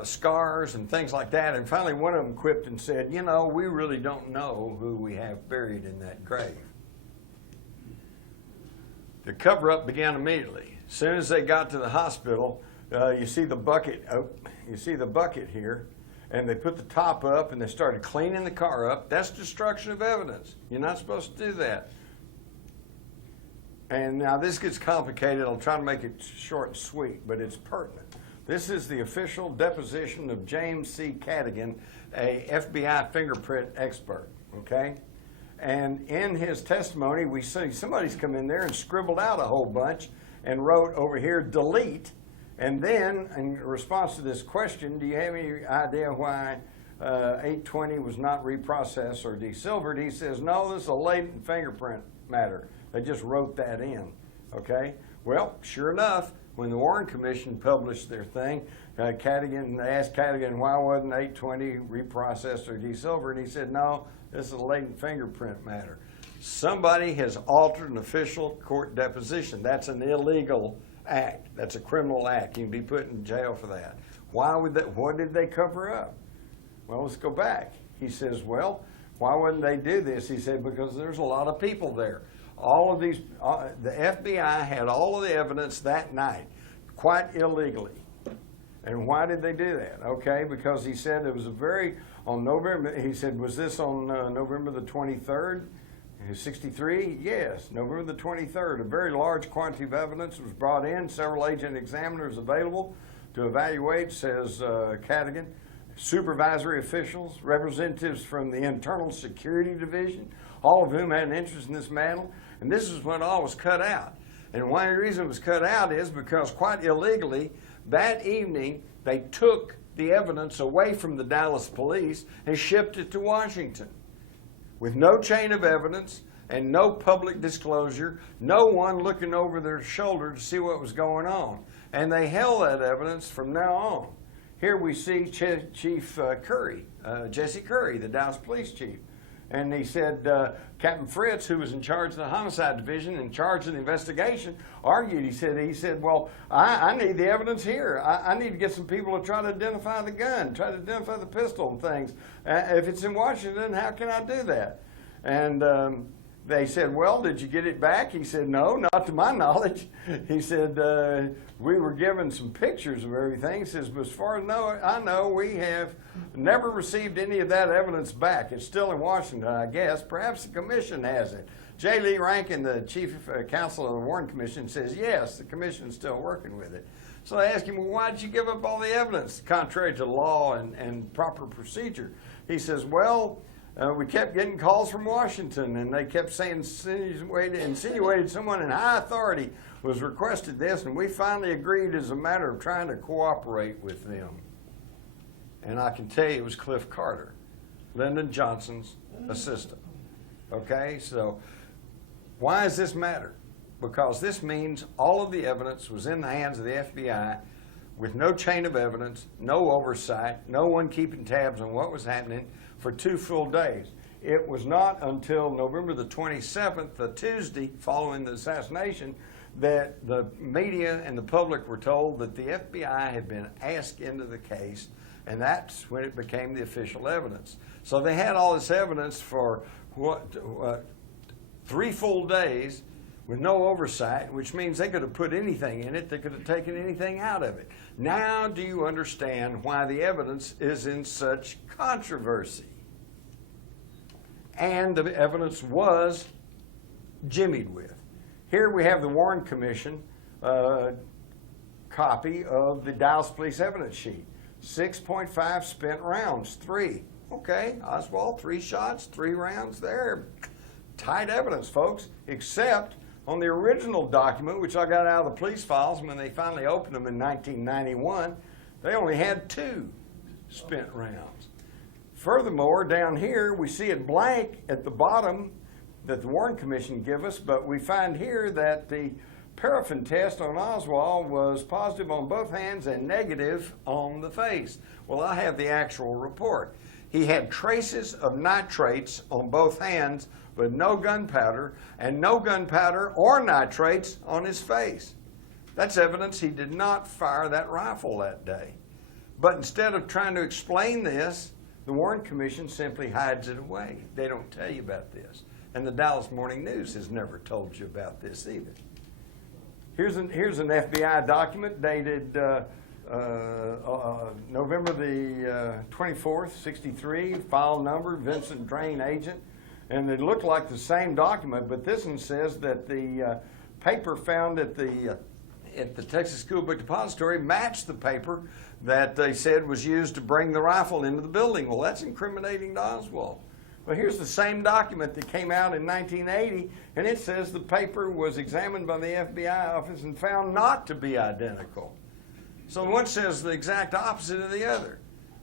scars and things like that. And finally, one of them quipped and said, we really don't know who we have buried in that grave. The cover-up began immediately. As soon as they got to the hospital, you see the bucket. You see the bucket here. And they put the top up, and they started cleaning the car up. That's destruction of evidence. You're not supposed to do that. And now this gets complicated. I'll try to make it short and sweet, but it's pertinent. This is the official deposition of James C. Cadigan, a FBI fingerprint expert, okay? And in his testimony, we see somebody's come in there and scribbled out a whole bunch and wrote over here, delete. And then, in response to this question, do you have any idea why 820 was not reprocessed or desilvered? He says, no, this is a latent fingerprint matter. They just wrote that in, okay? Well, sure enough, when the Warren Commission published their thing, Cadogan asked Cadogan, why wasn't 820 reprocessed or desilvered? And he said, no, this is a latent fingerprint matter. Somebody has altered an official court deposition. That's an illegal act. That's a criminal act. You can be put in jail for that. Why would that? What did they cover up? Well, let's go back. He says, well, why wouldn't they do this? He said, because there's a lot of people there. All of these, the FBI had all of the evidence that night, quite illegally. And why did they do that? Okay, because he said it was on November, he said, was this on November the 23rd? 63? Yes, November the 23rd. A very large quantity of evidence was brought in, several agent examiners available to evaluate, says Cadogan, supervisory officials, representatives from the Internal Security Division, all of whom had an interest in this matter. And this is when all was cut out. And one of the reasons it was cut out is because quite illegally, that evening, they took the evidence away from the Dallas police and shipped it to Washington. With no chain of evidence and no public disclosure, no one looking over their shoulder to see what was going on. And they held that evidence from now on. Here we see Chief Curry, Jesse Curry, the Dallas police chief. And he said, Captain Fritz, who was in charge of the homicide division, in charge of the investigation, argued. He said, well, I need the evidence here. I need to get some people to try to identify the gun, try to identify the pistol and things. If it's in Washington, how can I do that? And they said, well, did you get it back? He said, no, not to my knowledge. He said, we were given some pictures of everything. He says, but as far as I know, we have never received any of that evidence back. It's still in Washington, I guess. Perhaps the commission has it. J. Lee Rankin, the chief counsel of the Warren Commission, says, yes, the commission's still working with it. So they asked him, well, why did you give up all the evidence, contrary to law and proper procedure? He says, well, we kept getting calls from Washington, and they kept saying, insinuated someone in high authority was requested this, and we finally agreed as a matter of trying to cooperate with them. And I can tell you it was Cliff Carter, Lyndon Johnson's assistant. Okay, so why does this matter? Because this means all of the evidence was in the hands of the FBI with no chain of evidence, no oversight, no one keeping tabs on what was happening for 2 full days. It was not until November the 27th, the Tuesday following the assassination, that the media and the public were told that the FBI had been asked into the case, and that's when it became the official evidence. So they had all this evidence for 3 full days with no oversight, which means they could have put anything in it, they could have taken anything out of it. Now do you understand why the evidence is in such controversy? And the evidence was jimmied with. Here we have the Warren Commission copy of the Dallas Police evidence sheet. 6.5 spent rounds, 3. Okay, Oswald, 3 shots, 3 rounds there. Tight evidence, folks, except on the original document, which I got out of the police files when they finally opened them in 1991, they only had 2 spent rounds. Furthermore, down here, we see it blank at the bottom that the Warren Commission give us, but we find here that the paraffin test on Oswald was positive on both hands and negative on the face. Well, I have the actual report. He had traces of nitrates on both hands, but no gunpowder, and no gunpowder or nitrates on his face. That's evidence he did not fire that rifle that day. But instead of trying to explain this, the Warren Commission simply hides it away. They don't tell you about this. And the Dallas Morning News has never told you about this either. Here's an FBI document dated November the 24th, 63, file number, Vincent Drain agent. And it looked like the same document, but this one says that the paper found at the Texas School Book Depository matched the paper that they said was used to bring the rifle into the building. Well, that's incriminating to Oswald. Well, here's the same document that came out in 1980, and it says the paper was examined by the FBI office and found not to be identical. So one says the exact opposite of the other.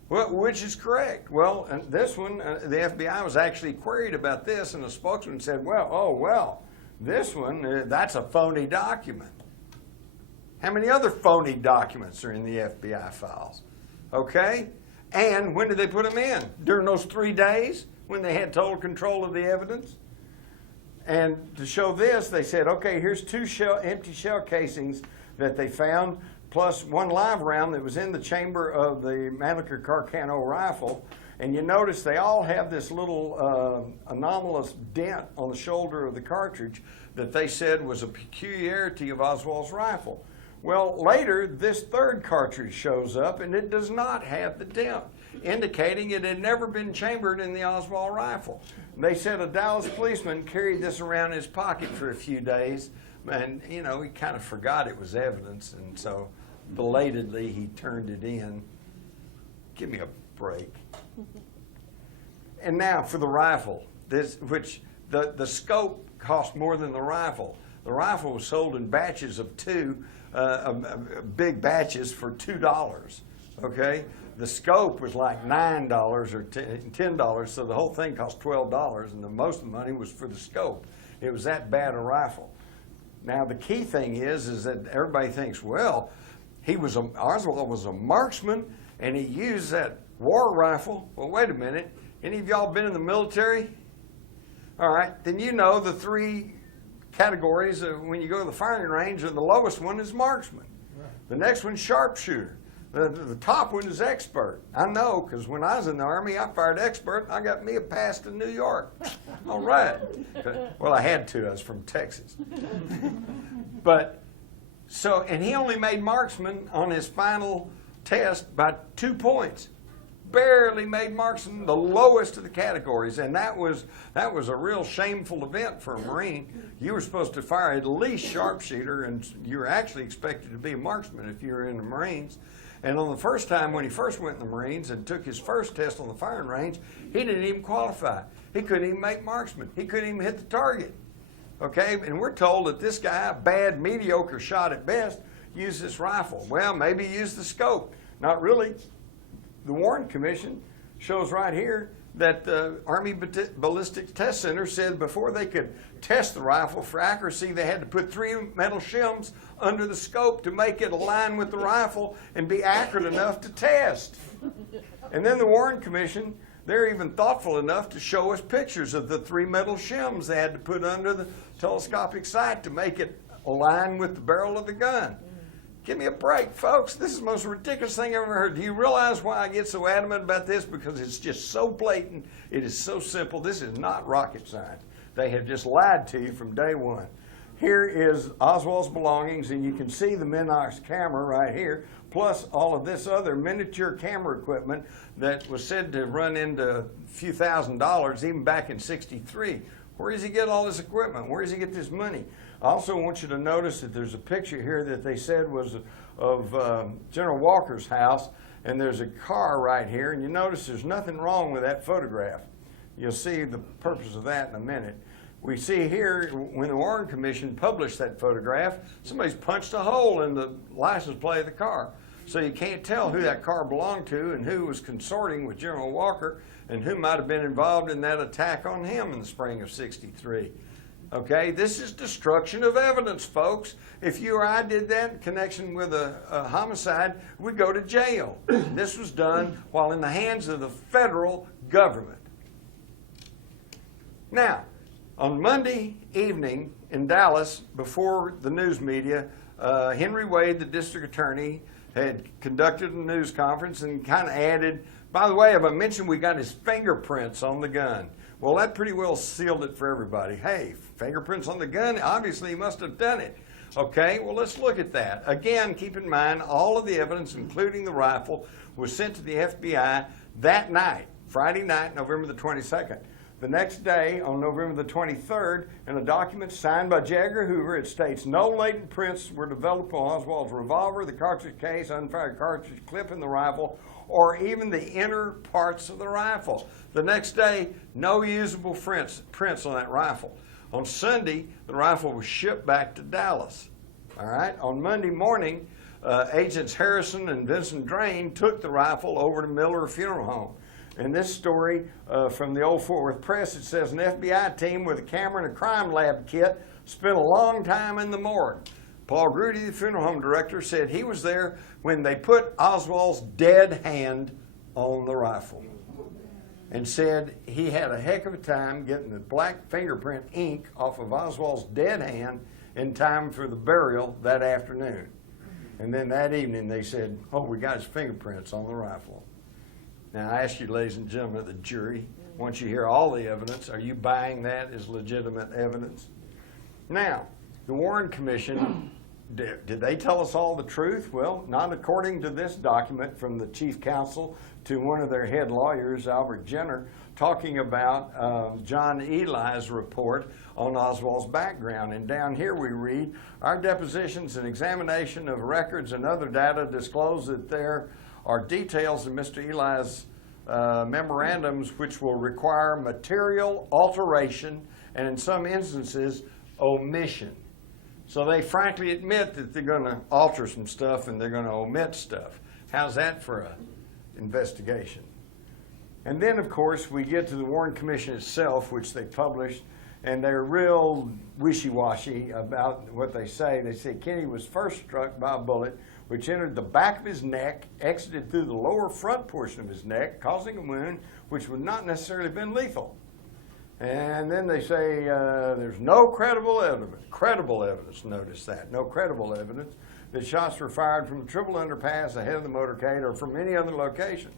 Well, which is correct? Well, and this one, the FBI was actually queried about this, and the spokesman said, well, this one, that's a phony document. How many other phony documents are in the FBI files? Okay? And when did they put them in? During those 3 days when they had total control of the evidence? And to show this, they said, okay, here's 2 empty shell casings that they found, plus 1 live round that was in the chamber of the Mannlicher Carcano rifle. And you notice they all have this little anomalous dent on the shoulder of the cartridge that they said was a peculiarity of Oswald's rifle. Well, later, this 3rd cartridge shows up, and it does not have the dent, indicating it had never been chambered in the Oswald rifle. They said a Dallas policeman carried this around in his pocket for a few days, and, you know, he kind of forgot it was evidence, and so belatedly he turned it in. Give me a break. And now for the rifle, which the scope cost more than the rifle. The rifle was sold in batches of 2, big batches for $2. Okay, the scope was like $9 or $10, so the whole thing cost $12, and most of the money was for the scope. It was that bad a rifle. Now the key thing is that everybody thinks, well, Oswald was a marksman, and he used that war rifle. Well, wait a minute. Any of y'all been in the military? All right, then you know the 3 categories when you go to the firing range, the lowest one is marksman. Right. The next one's sharpshooter. The top one is expert. I know, because when I was in the Army, I fired expert, and I got me a pass to New York. All right. Well, I had to. I was from Texas. And he only made marksman on his final test by 2 points. Barely made marksman, the lowest of the categories, and that was a real shameful event for a Marine. You were supposed to fire at least sharpshooter, and you were actually expected to be a marksman if you were in the Marines. And on the first time when he first went in the Marines and took his first test on the firing range, he didn't even qualify. He couldn't even make marksman. He couldn't even hit the target. Okay, and we're told that this guy, a bad, mediocre shot at best, used this rifle. Well, maybe he used the scope. Not really. The Warren Commission shows right here that the Army Ballistic Test Center said before they could test the rifle for accuracy, they had to put 3 metal shims under the scope to make it align with the rifle and be accurate enough to test. And then the Warren Commission, they're even thoughtful enough to show us pictures of the 3 metal shims they had to put under the telescopic sight to make it align with the barrel of the gun. Give me a break, folks. This is the most ridiculous thing I've ever heard. Do you realize why I get so adamant about this? Because it's just so blatant. It is so simple. This is not rocket science. They have just lied to you from day one. Here is Oswald's belongings, and you can see the Minox camera right here, plus all of this other miniature camera equipment that was said to run into a few $1,000s even back in '63. Where does he get all this equipment? Where does he get this money? I also want you to notice that there's a picture here that they said was of General Walker's house, and there's a car right here, and you notice there's nothing wrong with that photograph. You'll see the purpose of that in a minute. We see here, when the Warren Commission published that photograph, somebody's punched a hole in the license plate of the car. So you can't tell who that car belonged to and who was consorting with General Walker and who might have been involved in that attack on him in the spring of '63. Okay, this is destruction of evidence, folks. If you or I did that in connection with a homicide, we'd go to jail. This was done while in the hands of the federal government. Now, on Monday evening in Dallas, before the news media, Henry Wade, the district attorney, had conducted a news conference and kind of added, by the way, have I mentioned we got his fingerprints on the gun? Well, that pretty well sealed it for everybody. Hey, fingerprints on the gun? Obviously, he must have done it. Okay, well, let's look at that. Again, keep in mind, all of the evidence, including the rifle, was sent to the FBI that night, Friday night, November the 22nd. The next day, on November the 23rd, in a document signed by J. Edgar Hoover, it states, no latent prints were developed on Oswald's revolver, the cartridge case, unfired cartridge clip in the rifle, or even the inner parts of the rifle. The next day, no usable prints on that rifle. On Sunday, the rifle was shipped back to Dallas. All right. On Monday morning, Agents Harrison and Vincent Drain took the rifle over to Miller Funeral Home. In this story from the Old Fort Worth Press, it says an FBI team with a camera and a crime lab kit spent a long time in the morgue. Paul Grudy, the funeral home director, said he was there when they put Oswald's dead hand on the rifle, and said he had a heck of a time getting the black fingerprint ink off of Oswald's dead hand in time for the burial that afternoon. And then that evening they said, oh, we got his fingerprints on the rifle. Now I ask you, ladies and gentlemen of the jury, once you hear all the evidence, are you buying that as legitimate evidence? Now, the Warren Commission, did they tell us all the truth? Well, not according to this document from the chief counsel to one of their head lawyers, Albert Jenner, talking about John Eli's report on Oswald's background. And down here we read, our depositions and examination of records and other data disclose that there are details in Mr. Eli's memorandums which will require material alteration and in some instances omission. So they frankly admit that they're going to alter some stuff and they're going to omit stuff. How's that for an investigation? And then, of course, we get to the Warren Commission itself, which they published, and they're real wishy-washy about what they say. They say Kennedy was first struck by a bullet which entered the back of his neck, exited through the lower front portion of his neck, causing a wound which would not necessarily have been lethal. And then they say there's no credible evidence, notice that, no credible evidence that shots were fired from the triple underpass ahead of the motorcade or from any other location.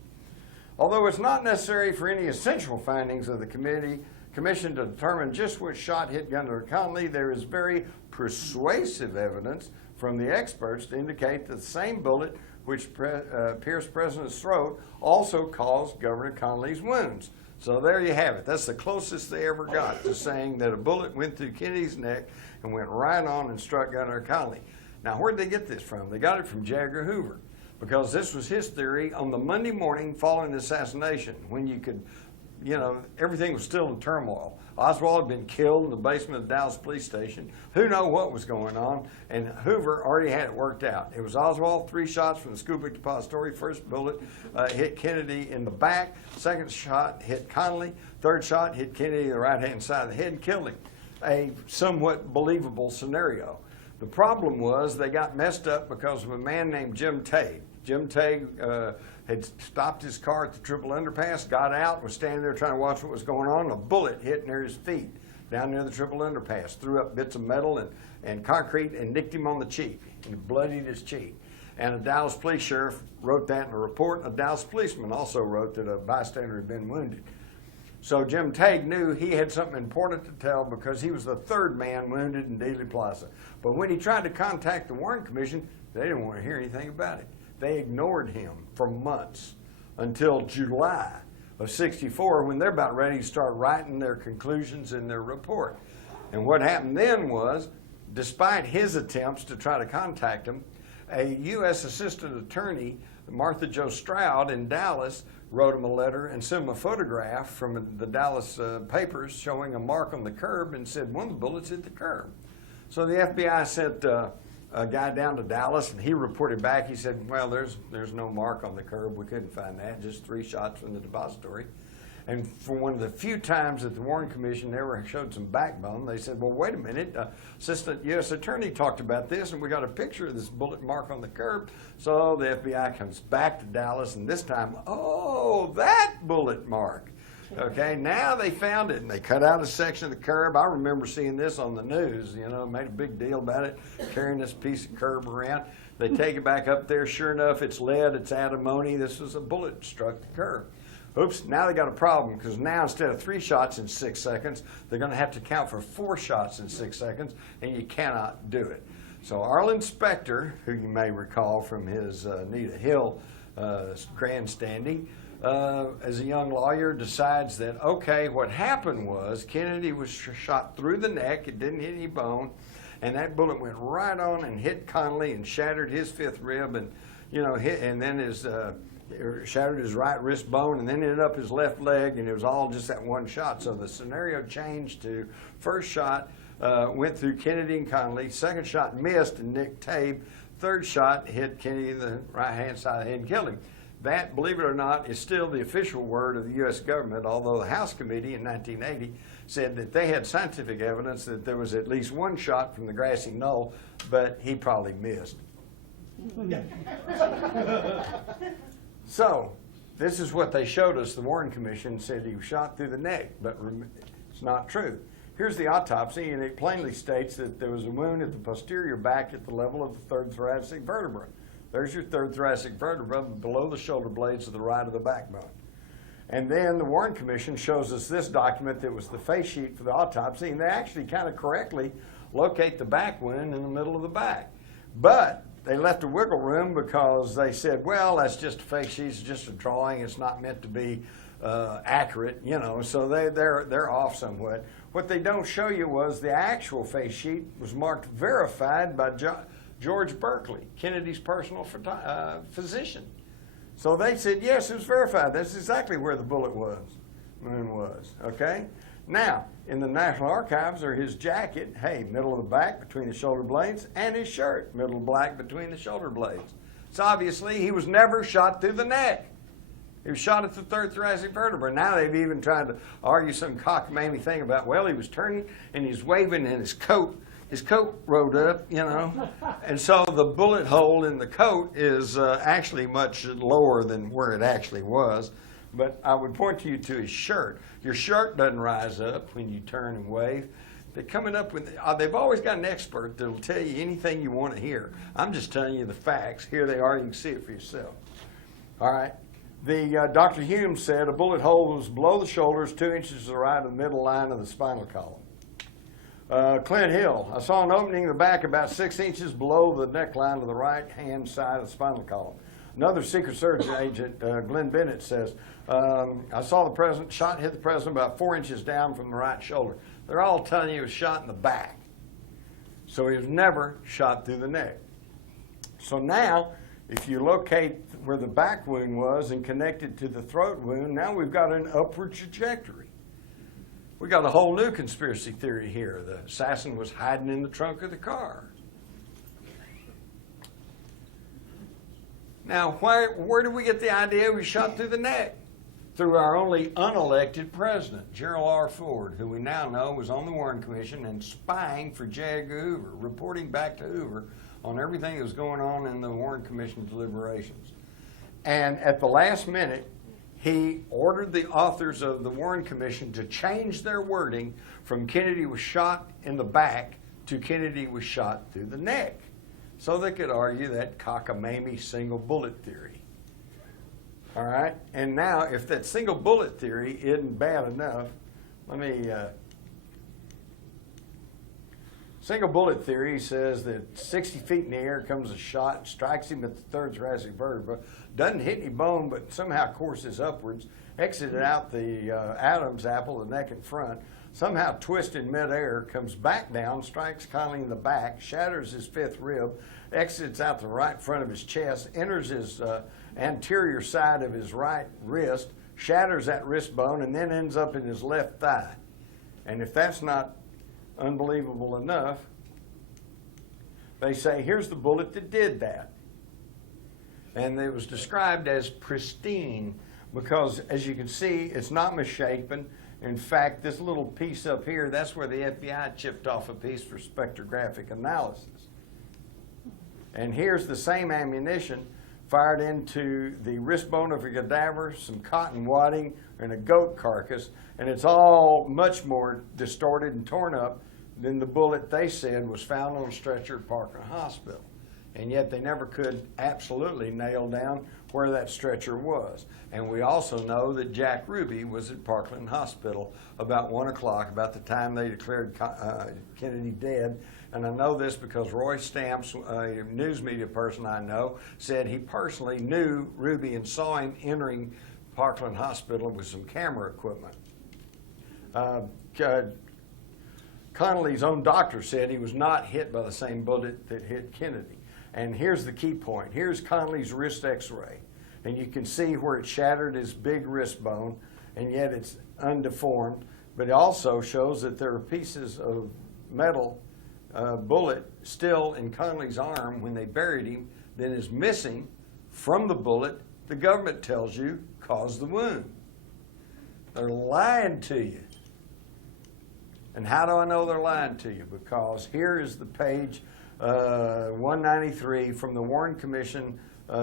Although it's not necessary for any essential findings of the commission to determine just which shot hit Governor Connally, there is very persuasive evidence from the experts to indicate that the same bullet which pierced President's throat also caused Governor Connally's wounds. So there you have it. That's the closest they ever got to saying that a bullet went through Kennedy's neck and went right on and struck Governor Connally. Now, where did they get this from? They got it from J. Edgar Hoover, because this was his theory on the Monday morning following the assassination, when you could, everything was still in turmoil. Oswald had been killed in the basement of the Dallas police station. Who knew what was going on? And Hoover already had it worked out. It was Oswald, 3 shots from the Scuba Depository. First bullet hit Kennedy in the back. Second shot hit Connally. Third shot hit Kennedy in the right-hand side of the head and killed him. A somewhat believable scenario. The problem was they got messed up because of a man named Jim Tague. Jim Tague had stopped his car at the triple underpass, got out, was standing there trying to watch what was going on. A bullet hit near his feet down near the triple underpass, threw up bits of metal and concrete and nicked him on the cheek and bloodied his cheek. And a Dallas police sheriff wrote that in a report. A Dallas policeman also wrote that a bystander had been wounded. So Jim Tague knew he had something important to tell because he was the 3rd man wounded in Dealey Plaza. But when he tried to contact the Warren Commission, they didn't want to hear anything about it. They ignored him for months until July of '64, when they're about ready to start writing their conclusions in their report. And what happened then was, despite his attempts to try to contact him, a U.S. Assistant Attorney, Martha Jo Stroud in Dallas, wrote him a letter and sent him a photograph from the Dallas papers showing a mark on the curb and said one of the bullets hit the curb. So the FBI sent a guy down to Dallas, and he reported back. He said, well, there's no mark on the curb. We couldn't find that, just 3 shots from the depository. And for one of the few times that the Warren Commission ever showed some backbone, they said, well, wait a minute, Assistant U.S. Attorney talked about this, and we got a picture of this bullet mark on the curb. So the FBI comes back to Dallas, and this time, oh, that bullet mark. Okay, now they found it, and they cut out a section of the curb. I remember seeing this on the news, made a big deal about it, carrying this piece of curb around. They take it back up there. Sure enough, it's lead, it's antimony. This was a bullet that struck the curb. Oops, now they got a problem, because now instead of 3 shots in 6 seconds, they're going to have to count for 4 shots in 6 seconds, and you cannot do it. So Arlen Specter, who you may recall from his Anita Hill grandstanding, as a young lawyer, decides that, okay, what happened was Kennedy was shot through the neck. It didn't hit any bone. And that bullet went right on and hit Connally and shattered his fifth rib and, and then shattered his right wrist bone and then ended up his left leg, and it was all just that one shot. So the scenario changed to first shot went through Kennedy and Connally, second shot missed and Nick Tabe, third shot hit Kennedy in the right-hand side of the head and killed him. That, believe it or not, is still the official word of the U.S. government, although the House committee in 1980 said that they had scientific evidence that there was at least one shot from the grassy knoll, but he probably missed. So, this is what they showed us. The Warren Commission said he was shot through the neck, but it's not true. Here's the autopsy, and it plainly states that there was a wound at the posterior back at the level of the third thoracic vertebra. There's your third thoracic vertebra below the shoulder blades to the right of the backbone. And then the Warren Commission shows us this document that was the face sheet for the autopsy, and they actually kind of correctly locate the back wound in the middle of the back. But they left a wiggle room because they said, well, that's just a face sheet, it's just a drawing, it's not meant to be accurate, so they're off somewhat. What they don't show you was the actual face sheet was marked verified by George Berkeley, Kennedy's personal physician. So they said, yes, it was verified. That's exactly where the bullet wound was, okay? Now, in the National Archives are his jacket, middle of the back between the shoulder blades, and his shirt, middle of black between the shoulder blades. So obviously he was never shot through the neck. He was shot at the third thoracic vertebra. Now they've even tried to argue some cockamamie thing about, well, he was turning and he's waving and his coat rode up, And so the bullet hole in the coat is actually much lower than where it actually was. But I would point you to his shirt. Your shirt doesn't rise up when you turn and wave. They're coming up with, they've always got an expert that'll tell you anything you want to hear. I'm just telling you the facts. Here they are. You can see it for yourself. All right. Dr. Hume said a bullet hole was below the shoulders, 2 inches to the right of the middle line of the spinal column. Clint Hill, I saw an opening in the back about 6 inches below the neckline of the right-hand side of the spinal column. Another Secret Service agent, Glenn Bennett, says, I saw the president, shot hit the president about 4 inches down from the right shoulder. They're all telling you he was shot in the back. So he was never shot through the neck. So now, if you locate where the back wound was and connect it to the throat wound, now we've got an upward trajectory. We got a whole new conspiracy theory here. The assassin was hiding in the trunk of the car. Now, where did we get the idea we shot through the neck? Through our only unelected president, Gerald R. Ford, who we now know was on the Warren Commission and spying for J. Edgar Hoover, reporting back to Hoover on everything that was going on in the Warren Commission deliberations. And at the last minute, he ordered the authors of the Warren Commission to change their wording from Kennedy was shot in the back to Kennedy was shot through the neck, so they could argue that cockamamie single bullet theory. All right? And now, if that single bullet theory isn't bad enough, single bullet theory says that 60 feet in the air comes a shot, strikes him at the third thoracic vertebra, doesn't hit any bone, but somehow courses upwards, exited out the Adam's apple, the neck and front, somehow twists in midair, comes back down, strikes Connally in the back, shatters his fifth rib, exits out the right front of his chest, enters his anterior side of his right wrist, shatters that wrist bone, and then ends up in his left thigh. And if that's not unbelievable enough, they say, here's the bullet that did that. And it was described as pristine because, as you can see, it's not misshapen. In fact, this little piece up here, that's where the FBI chipped off a piece for spectrographic analysis. And here's the same ammunition fired into the wrist bone of a cadaver, some cotton wadding, and a goat carcass, and it's all much more distorted and torn up than the bullet they said was found on a stretcher at Parkland Hospital. And yet they never could absolutely nail down where that stretcher was. And we also know that Jack Ruby was at Parkland Hospital about 1 o'clock, about the time they declared Kennedy dead. And I know this because Roy Stamps, a news media person I know, said he personally knew Ruby and saw him entering Parkland Hospital with some camera equipment. Connolly's own doctor said he was not hit by the same bullet that hit Kennedy. And here's the key point. Here's Connolly's wrist x-ray. And you can see where it shattered his big wrist bone, and yet it's undeformed. But it also shows that there are pieces of metal bullet still in Connolly's arm when they buried him that is missing from the bullet the government tells you caused the wound. They're lying to you. And how do I know they're lying to you? Because here is the page 193 from the Warren Commission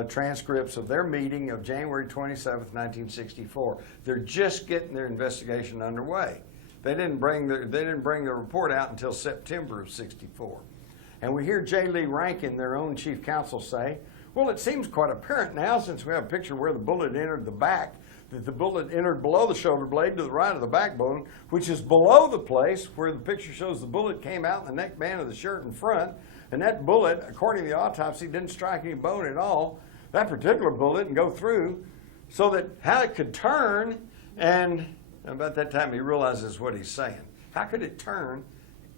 transcripts of their meeting of January 27th, 1964. They're just getting their investigation underway. They didn't bring the report out until September of '64. And we hear J. Lee Rankin, their own chief counsel, say, well, it seems quite apparent now, since we have a picture where the bullet entered the back, that the bullet entered below the shoulder blade to the right of the backbone, which is below the place where the picture shows the bullet came out in the neckband of the shirt in front. And that bullet, according to the autopsy, didn't strike any bone at all. That particular bullet didn't go through, so that how it could turn, and about that time he realizes what he's saying. How could it turn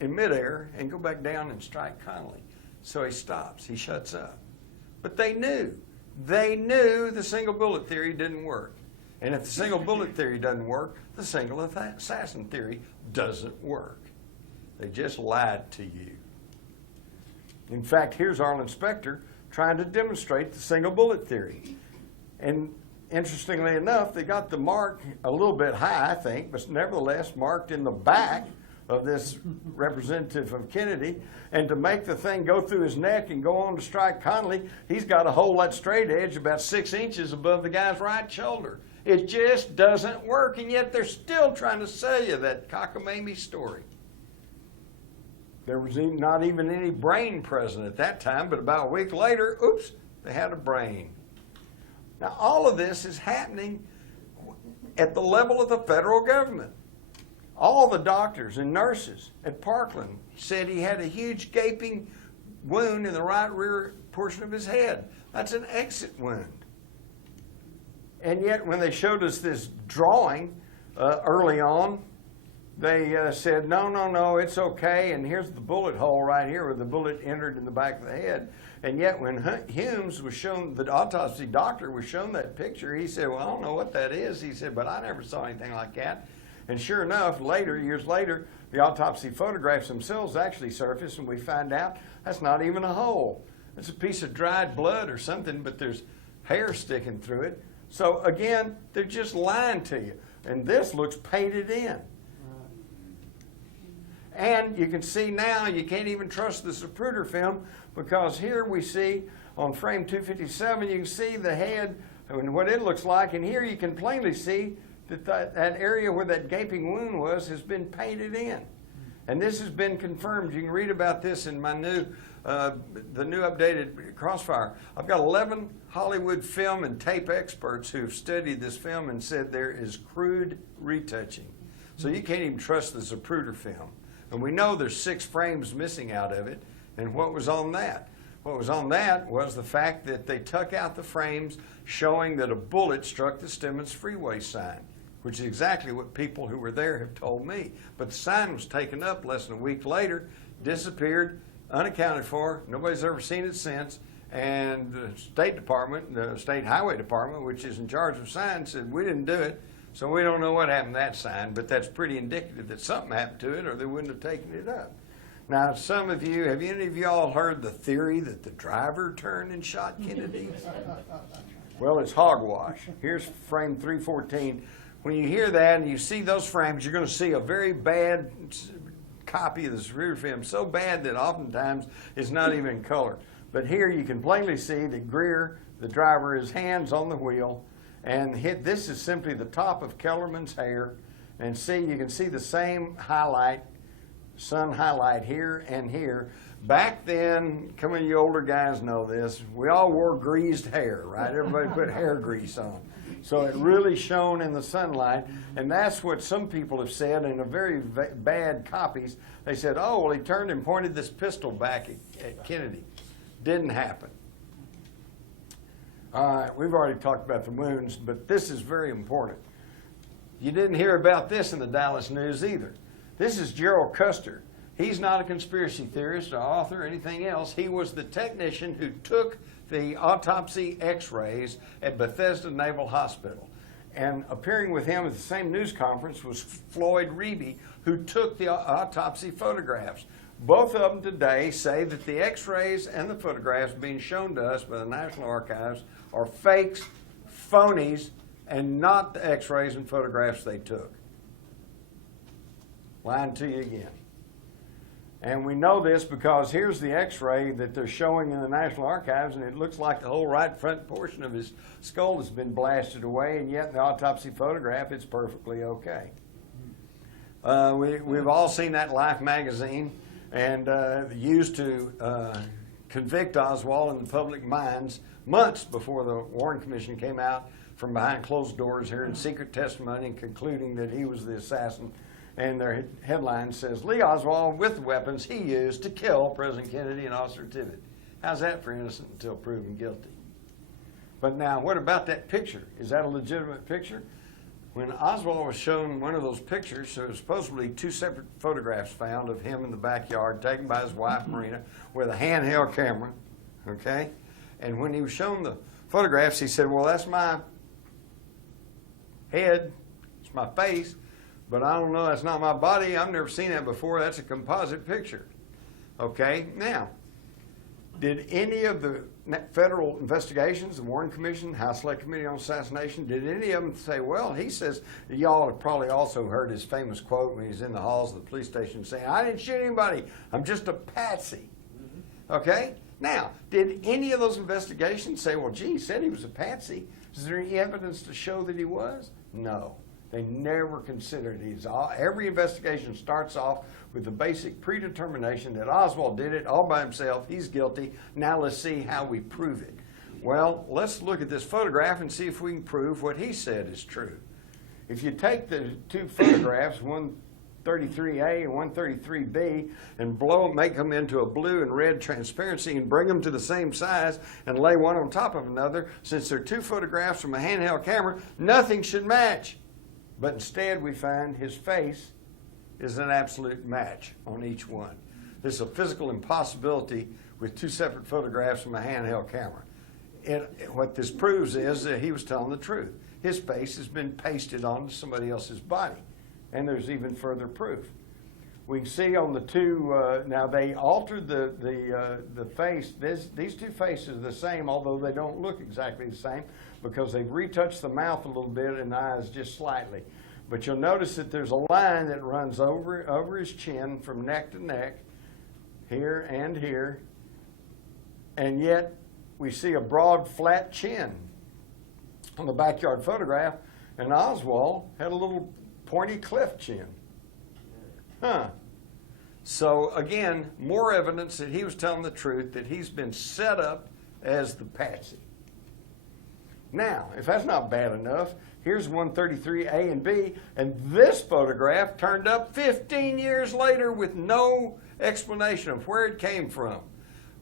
in midair and go back down and strike Connolly? So he stops, he shuts up. But they knew the single bullet theory didn't work. And if the single bullet theory doesn't work, the single assassin theory doesn't work. They just lied to you. In fact, here's Arlen Specter trying to demonstrate the single bullet theory. And interestingly enough, they got the mark a little bit high, I think, but nevertheless marked in the back of this representative of Kennedy. And to make the thing go through his neck and go on to strike Connolly, he's got to hold that straight edge about 6 inches above the guy's right shoulder. It just doesn't work, and yet they're still trying to sell you that cockamamie story. There was not even any brain present at that time, but about a week later, oops, they had a brain. Now, all of this is happening at the level of the federal government. All the doctors and nurses at Parkland said he had a huge gaping wound in the right rear portion of his head. That's an exit wound. And yet, when they showed us this drawing early on, they said, no, it's okay, and here's the bullet hole right here where the bullet entered in the back of the head. And yet when Humes was shown, the autopsy doctor was shown that picture, he said, well, I don't know what that is. He said, but I never saw anything like that. And sure enough, years later, the autopsy photographs themselves actually surfaced, and we find out that's not even a hole. It's a piece of dried blood or something, but there's hair sticking through it. So again, they're just lying to you. And this looks painted in. And you can see now you can't even trust the Zapruder film, because here we see on frame 257, you can see the head and what it looks like. And here you can plainly see that that area where that gaping wound was has been painted in. And this has been confirmed. You can read about this in my the new updated Crossfire. I've got 11 Hollywood film and tape experts who've studied this film and said there is crude retouching. So you can't even trust the Zapruder film. And we know there's 6 frames missing out of it. And what was on that? What was on that was the fact that they took out the frames showing that a bullet struck the Stemmons Freeway sign, which is exactly what people who were there have told me. But the sign was taken up less than a week later, disappeared, unaccounted for. Nobody's ever seen it since. And the State Department, the State Highway Department, which is in charge of signs, said, we didn't do it. So we don't know what happened to that sign, but that's pretty indicative that something happened to it or they wouldn't have taken it up. Now, some of you, have any of you all heard the theory that the driver turned and shot Kennedy? Well, it's hogwash. Here's frame 314. When you hear that and you see those frames, you're going to see a very bad copy of the rear film, so bad that oftentimes it's not even in color. But here you can plainly see that Greer, the driver, his hands on the wheel, and this is simply the top of Kellerman's hair. And you can see the same highlight, sun highlight here and here. Back then, some of you older guys know this, we all wore greased hair, right? Everybody put hair grease on. So it really shone in the sunlight, and that's what some people have said in a very bad copies. They said, oh, well, he turned and pointed this pistol back at Kennedy. Didn't happen. All right, we've already talked about the wounds, but this is very important. You didn't hear about this in the Dallas News either. This is Gerald Custer. He's not a conspiracy theorist, or author, or anything else. He was the technician who took the autopsy x-rays at Bethesda Naval Hospital. And appearing with him at the same news conference was Floyd Reeby, who took the autopsy photographs. Both of them today say that the x-rays and the photographs being shown to us by the National Archives are fakes, phonies, and not the x-rays and photographs they took. Lying to you again. And we know this because here's the x-ray that they're showing in the National Archives, and it looks like the whole right front portion of his skull has been blasted away, and yet in the autopsy photograph it's perfectly okay. We've all seen that Life magazine, and used to convict Oswald in the public minds months before the Warren Commission came out from behind closed doors here in secret testimony and concluding that he was the assassin. And their headline says, Lee Oswald with the weapons he used to kill President Kennedy and Officer Tibbet. How's that for innocent until proven guilty? But now, what about that picture? Is that a legitimate picture? When Oswald was shown one of those pictures, there was supposedly two separate photographs found of him in the backyard, taken by his wife, Marina, with a handheld camera, okay? And when he was shown the photographs, he said, well, that's my head, it's my face, but I don't know, that's not my body. I've never seen that before. That's a composite picture. Okay, now, did any of the federal investigations, the Warren Commission, House Select Committee on Assassination, did any of them say, well, he says, y'all have probably also heard his famous quote when he's in the halls of the police station saying, I didn't shoot anybody, I'm just a patsy. Okay, now, did any of those investigations say, well, gee, he said he was a patsy. Is there any evidence to show that he was? No. They never considered it. Every investigation starts off with the basic predetermination that Oswald did it all by himself. He's guilty. Now let's see how we prove it. Well, let's look at this photograph and see if we can prove what he said is true. If you take the two photographs, 133A and 133B, and make them into a blue and red transparency and bring them to the same size and lay one on top of another, since they're two photographs from a handheld camera, nothing should match. But instead we find his face is an absolute match on each one. This is a physical impossibility with two separate photographs from a handheld camera. What this proves is that he was telling the truth. His face has been pasted onto somebody else's body. And there's even further proof. We can see on the two, now they altered the face. These two faces are the same, although they don't look exactly the same, because they've retouched the mouth a little bit and the eyes just slightly. But you'll notice that there's a line that runs over his chin from neck to neck, here and here, and yet we see a broad, flat chin on the backyard photograph, and Oswald had a little pointy cleft chin. So again, more evidence that he was telling the truth, that he's been set up as the patsy. Now, if that's not bad enough, here's 133A and B, and this photograph turned up 15 years later with no explanation of where it came from.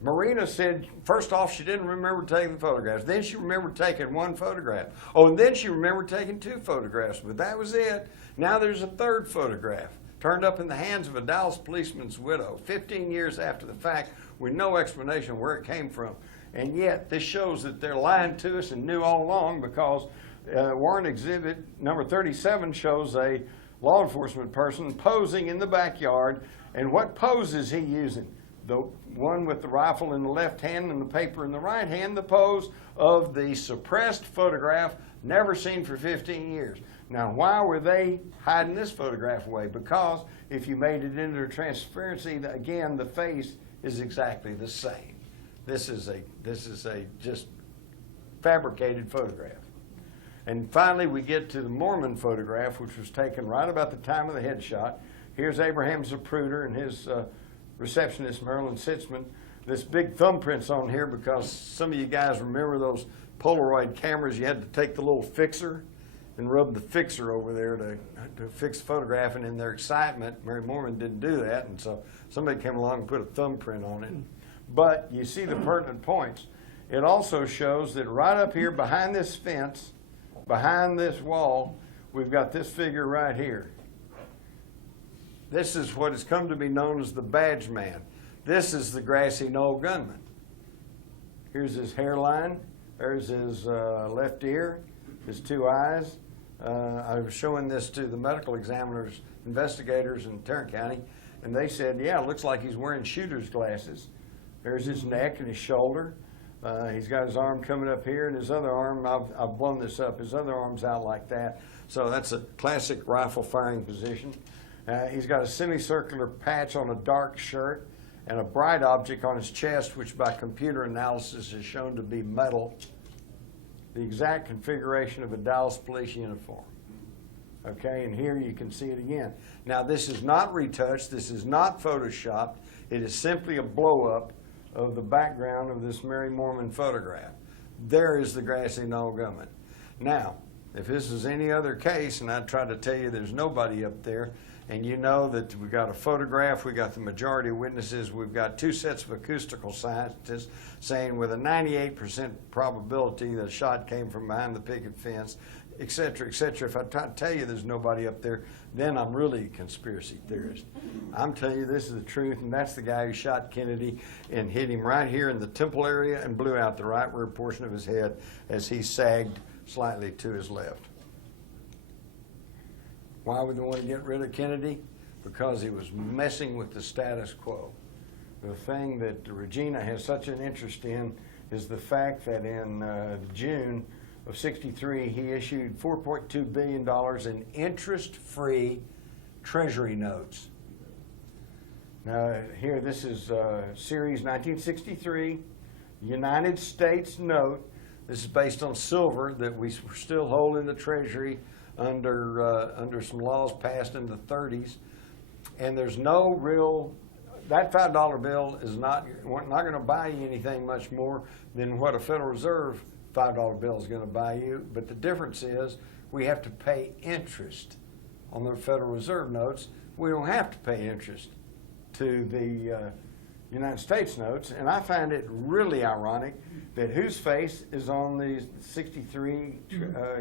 Marina said, first off, she didn't remember taking the photographs. Then she remembered taking one photograph. Oh, and then she remembered taking two photographs, but that was it. Now there's a third photograph, turned up in the hands of a Dallas policeman's widow, 15 years after the fact, with no explanation where it came from. And yet, this shows that they're lying to us and knew all along, because Warren Exhibit number 37 shows a law enforcement person posing in the backyard. And what pose is he using? The one with the rifle in the left hand and the paper in the right hand, the pose of the suppressed photograph, never seen for 15 years. Now, why were they hiding this photograph away? Because if you made it into transparency, again, the face is exactly the same. This is a just fabricated photograph. And finally, we get to the Mormon photograph, which was taken right about the time of the headshot. Here's Abraham Zapruder and his receptionist, Marilyn Sitzman. This big thumbprint's on here because some of you guys remember those Polaroid cameras. You had to take the little fixer and rub the fixer over there to fix the photograph, and in their excitement, Mary Mormon didn't do that, and so somebody came along and put a thumbprint on it. But you see the pertinent points. it also shows that right up here behind this fence, behind this wall, we've got this figure right here. This is what has come to be known as the badge man. This is the grassy knoll gunman. Here's his hairline. There's his left ear, his two eyes. I was showing this to the medical examiners, investigators in Tarrant County, and they said, yeah, it looks like he's wearing shooter's glasses. There's his neck and his shoulder. He's got his arm coming up here, and his other arm, I've blown this up, his other arm's out like that. So that's a classic rifle firing position. He's got a semicircular patch on a dark shirt and a bright object on his chest, which by computer analysis is shown to be metal, the exact configuration of a Dallas police uniform. Okay, and here you can see it again. Now, this is not retouched. This is not photoshopped. It is simply a blow-up of the background of this Mary Mormon photograph. There is the grassy knoll gunman. Now, if this is any other case, and I tried to tell you there's nobody up there, and you know that we've got a photograph, we've got the majority of witnesses, we've got two sets of acoustical scientists saying with a 98% probability the shot came from behind the picket fence, et cetera, et cetera. If I try to tell you there's nobody up there, then I'm really a conspiracy theorist. I'm telling you this is the truth, and that's the guy who shot Kennedy and hit him right here in the temple area and blew out the right rear portion of his head as he sagged slightly to his left. Why would they want to get rid of Kennedy? Because he was messing with the status quo. The thing that Regina has such an interest in is the fact that in June of '63, he issued $4.2 billion in interest-free Treasury notes. Now, here, this is Series 1963, United States note. This is based on silver that we still hold in the Treasury under some laws passed in the 30s. And there's no real, that $5 bill is not going to buy you anything much more than what a Federal Reserve $5 bill is going to buy you. But the difference is we have to pay interest on the Federal Reserve notes. We don't have to pay interest to the United States notes. And I find it really ironic that whose face is on the 63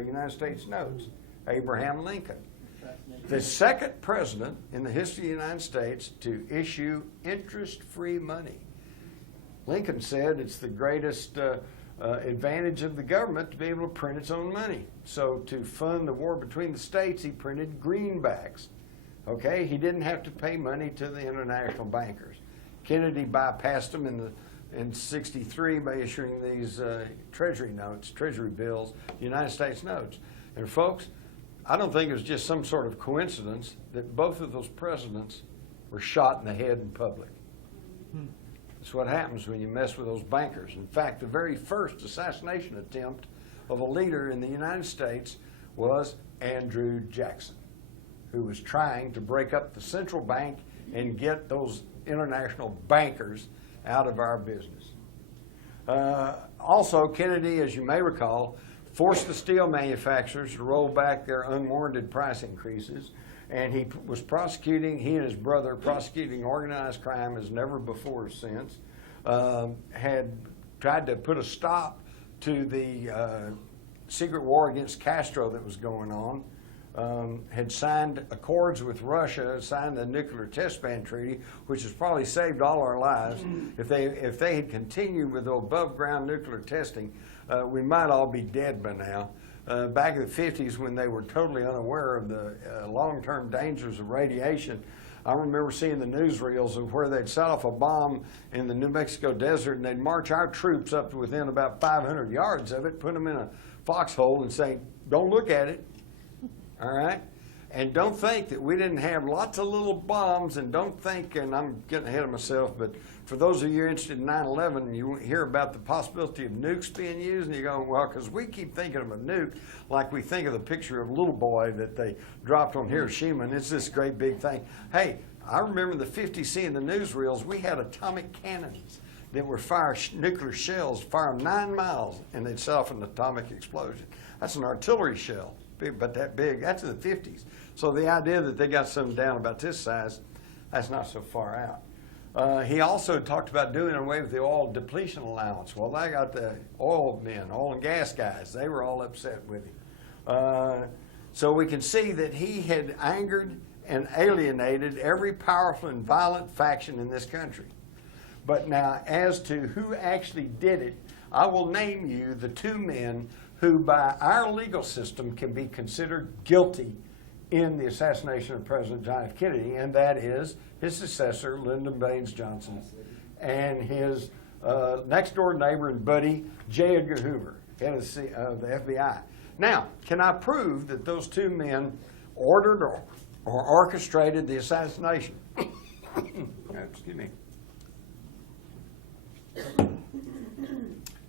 United States notes? Abraham Lincoln, the second president in the history of the United States to issue interest-free money. Lincoln said it's the greatest advantage of the government to be able to print its own money. So to fund the war between the states, he printed greenbacks. Okay, he didn't have to pay money to the international bankers. Kennedy bypassed them in '63 by issuing these Treasury notes, Treasury bills, United States notes. And folks, I don't think it was just some sort of coincidence that both of those presidents were shot in the head in public. That's what happens when you mess with those bankers. In fact, the very first assassination attempt of a leader in the United States was Andrew Jackson, who was trying to break up the central bank and get those international bankers out of our business. Also, Kennedy, as you may recall, forced the steel manufacturers to roll back their unwarranted price increases, and he was prosecuting, he and his brother, prosecuting organized crime as never before or since, had tried to put a stop to the secret war against Castro that was going on, had signed accords with Russia, signed the nuclear test ban treaty, which has probably saved all our lives. If they had continued with the above ground nuclear testing, we might all be dead by now. Back in the 50s, when they were totally unaware of the long-term dangers of radiation, I remember seeing the newsreels of where they'd set off a bomb in the New Mexico desert, and they'd march our troops up to within about 500 yards of it, put them in a foxhole and say, don't look at it, all right? And don't think that we didn't have lots of little bombs, and don't think, and I'm getting ahead of myself, but for those of you interested in 9/11, you hear about the possibility of nukes being used, and you go, well, because we keep thinking of a nuke like we think of the picture of Little Boy that they dropped on Hiroshima, and it's this great big thing. Hey, I remember in the 50s seeing the newsreels, we had atomic cannons that were nuclear shells, fire 9 miles, and they'd set off an atomic explosion. That's an artillery shell, but that big. That's in the 50s. So the idea that they got something down about this size, that's not so far out. He also talked about doing away with the oil depletion allowance. Well, they got the oil men, oil and gas guys. They were all upset with him. So we can see that he had angered and alienated every powerful and violent faction in this country. But now, as to who actually did it, I will name you the two men who, by our legal system, can be considered guilty in the assassination of President John F. Kennedy, and that is his successor, Lyndon Baines Johnson, and his next-door neighbor and buddy, J. Edgar Hoover, head of the FBI. Now, can I prove that those two men ordered or orchestrated the assassination? Excuse me.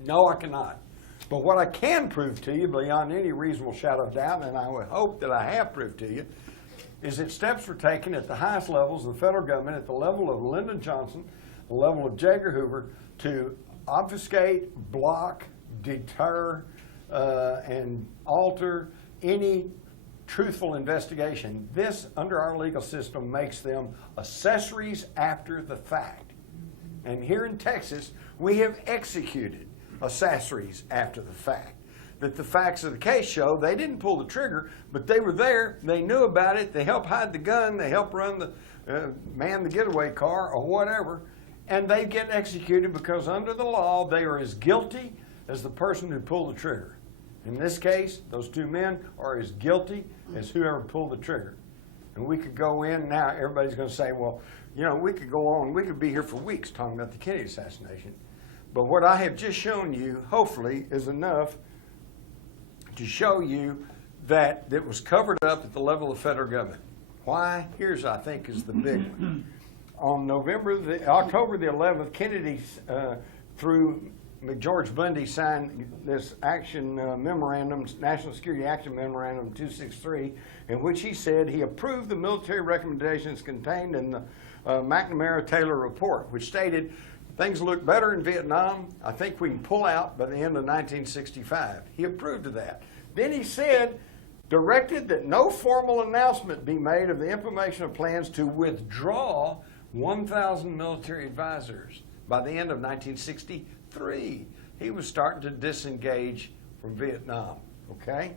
No, I cannot. But what I can prove to you, beyond any reasonable shadow of doubt, and I would hope that I have proved to you, is that steps were taken at the highest levels of the federal government, at the level of Lyndon Johnson, the level of J. Edgar Hoover, to obfuscate, block, deter, and alter any truthful investigation. This, under our legal system, makes them accessories after the fact. And here in Texas, we have executed accessories after the fact. That the facts of the case show they didn't pull the trigger, but they were there, they knew about it, they helped hide the gun, they helped run the man the getaway car or whatever, and they get executed because under the law they are as guilty as the person who pulled the trigger. In this case, those two men are as guilty as whoever pulled the trigger. And we could go in now, everybody's going to say, well, you know, we could go on, we could be here for weeks talking about the Kennedy assassination. But what I have just shown you, hopefully, is enough to show you that it was covered up at the level of the federal government. Why? Here's, I think, is the big one. On October the 11th, Kennedy, through George Bundy, signed this action memorandum, National Security Action Memorandum 263, in which he said he approved the military recommendations contained in the McNamara-Taylor report, which stated things look better in Vietnam. I think we can pull out by the end of 1965. He approved of that. Then he said, directed that no formal announcement be made of the implementation of plans to withdraw 1,000 military advisors by the end of 1963. He was starting to disengage from Vietnam, okay?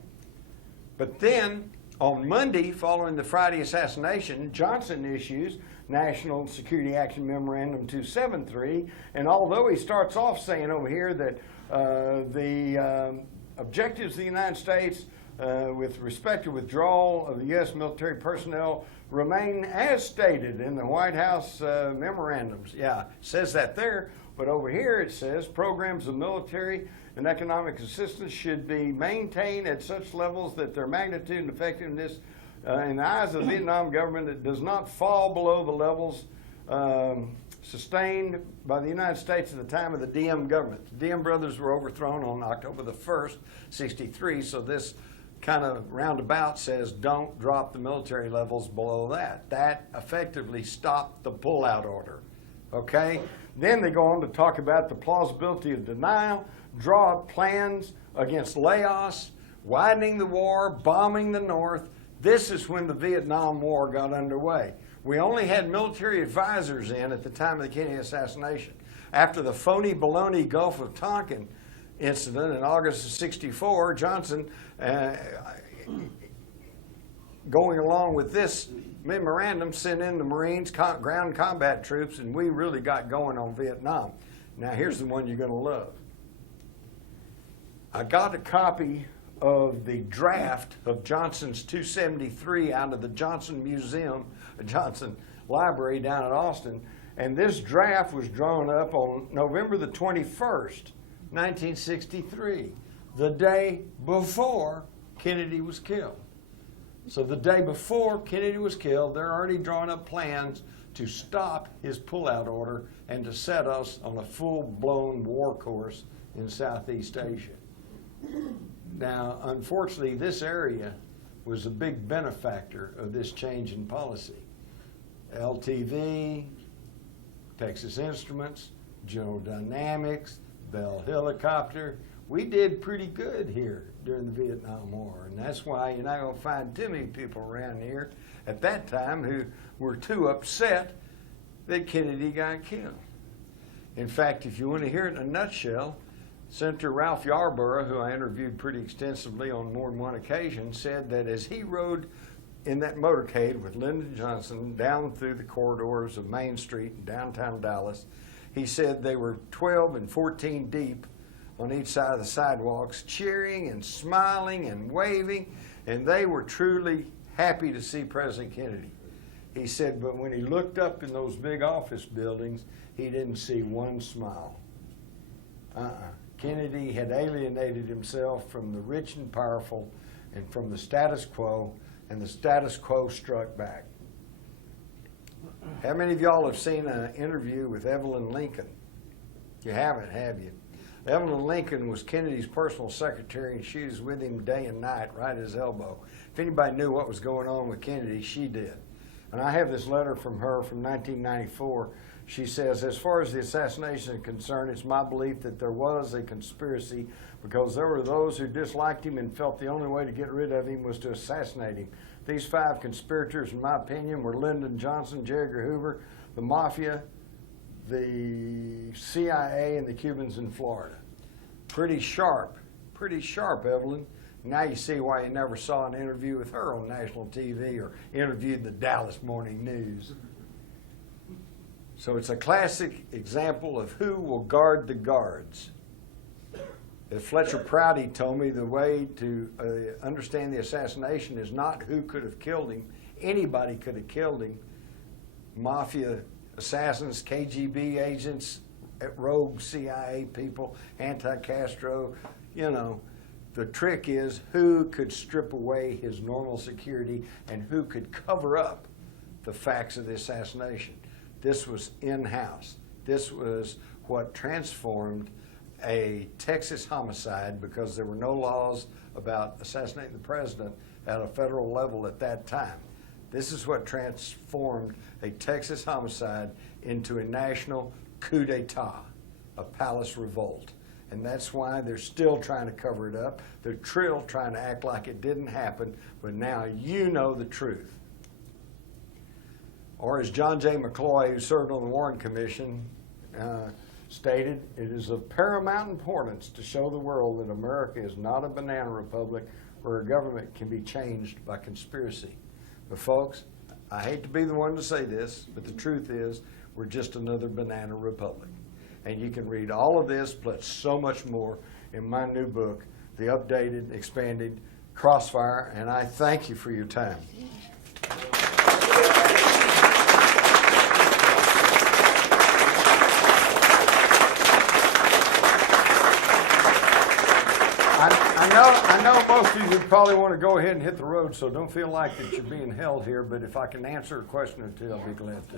But then, on Monday, following the Friday assassination, Johnson issues National Security Action Memorandum 273, and although he starts off saying over here that the objectives of the United States with respect to withdrawal of the U.S. military personnel remain as stated in the White House memorandums. Yeah, it says that there, but over here it says programs of military and economic assistance should be maintained at such levels that their magnitude and effectiveness in the eyes of the Vietnam government, it does not fall below the levels sustained by the United States at the time of the Diem government. The Diem brothers were overthrown on October the 1st, 63, so this kind of roundabout says don't drop the military levels below that. That effectively stopped the pullout order, okay? Then they go on to talk about the plausibility of denial, draw up plans against Laos, widening the war, bombing the North. This is when the Vietnam War got underway. We only had military advisors in at the time of the Kennedy assassination. After the phony baloney Gulf of Tonkin incident in August of 64, Johnson, going along with this memorandum, sent in the Marines, ground combat troops, and we really got going on Vietnam. Now here's the one you're going to love. I got a copy of the draft of Johnson's 273 out of the Johnson Museum, Johnson Library down at Austin, and this draft was drawn up on November the 21st, 1963, the day before Kennedy was killed. So the day before Kennedy was killed, they're already drawing up plans to stop his pullout order and to set us on a full-blown war course in Southeast Asia. Now, unfortunately, this area was a big benefactor of this change in policy. LTV, Texas Instruments, General Dynamics, Bell Helicopter. We did pretty good here during the Vietnam War, and that's why you're not going to find too many people around here at that time who were too upset that Kennedy got killed. In fact, if you want to hear it in a nutshell, Senator Ralph Yarborough, who I interviewed pretty extensively on more than one occasion, said that as he rode in that motorcade with Lyndon Johnson down through the corridors of Main Street in downtown Dallas, he said they were 12 and 14 deep on each side of the sidewalks, cheering and smiling and waving, and they were truly happy to see President Kennedy. He said, but when he looked up in those big office buildings, he didn't see one smile. Kennedy had alienated himself from the rich and powerful and from the status quo, and the status quo struck back. How many of y'all have seen an interview with Evelyn Lincoln? You haven't, have you? Evelyn Lincoln was Kennedy's personal secretary, and she was with him day and night, right at his elbow. If anybody knew what was going on with Kennedy, she did. And I have this letter from her from 1994. She says, as far as the assassination is concerned, it's my belief that there was a conspiracy because there were those who disliked him and felt the only way to get rid of him was to assassinate him. These 5 conspirators, in my opinion, were Lyndon Johnson, J. Edgar Hoover, the Mafia, the CIA, and the Cubans in Florida. Pretty sharp, Evelyn. Now you see why you never saw an interview with her on national TV or interviewed the Dallas Morning News. So it's a classic example of who will guard the guards. As Fletcher Prouty told me, the way to understand the assassination is not who could have killed him. Anybody could have killed him. Mafia assassins, KGB agents, rogue CIA people, anti-Castro, you know. The trick is who could strip away his normal security and who could cover up the facts of the assassination. This was in-house. This was what transformed a Texas homicide, because there were no laws about assassinating the president at a federal level at that time. This is what transformed a Texas homicide into a national coup d'etat, a palace revolt. And that's why they're still trying to cover it up. They're still trying to act like it didn't happen, but now you know the truth. Or as John J. McCloy, who served on the Warren Commission, stated, it is of paramount importance to show the world that America is not a banana republic where a government can be changed by conspiracy. But folks, I hate to be the one to say this, but the truth is we're just another banana republic. And you can read all of this plus so much more in my new book, the updated, expanded Crossfire, and I thank you for your time. I know most of you probably want to go ahead and hit the road, so don't feel like that you're being held here, but if I can answer a question or two, I'll be glad to.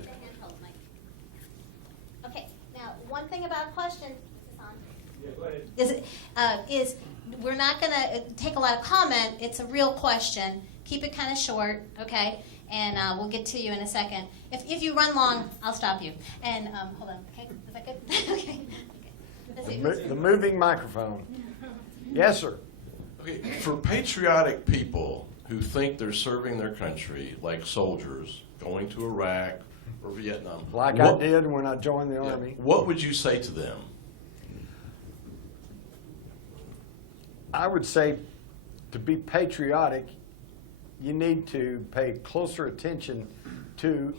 Okay, now one thing about questions, is this on? Yeah, go ahead. Is we're not going to take a lot of comment. It's a real question. Keep it kind of short, okay? And we'll get to you in a second. If you run long, I'll stop you. And hold on, okay? Is that good? Okay. The moving microphone. Yes, sir. Okay, for patriotic people who think they're serving their country, like soldiers going to Iraq or Vietnam, Like I did when I joined the Army. what would you say to them? I would say to be patriotic, you need to pay closer attention to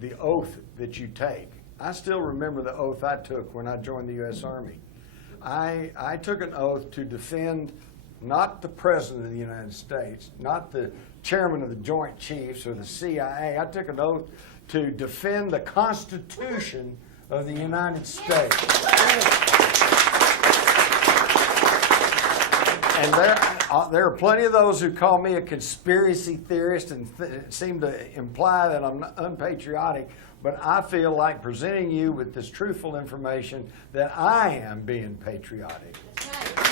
the oath that you take. I still remember the oath I took when I joined the U.S. Army. I took an oath to defend not the President of the United States, not the Chairman of the Joint Chiefs or the CIA. I took an oath to defend the Constitution of the United States. And there are plenty of those who call me a conspiracy theorist and seem to imply that I'm unpatriotic, but I feel like presenting you with this truthful information that I am being patriotic. That's right.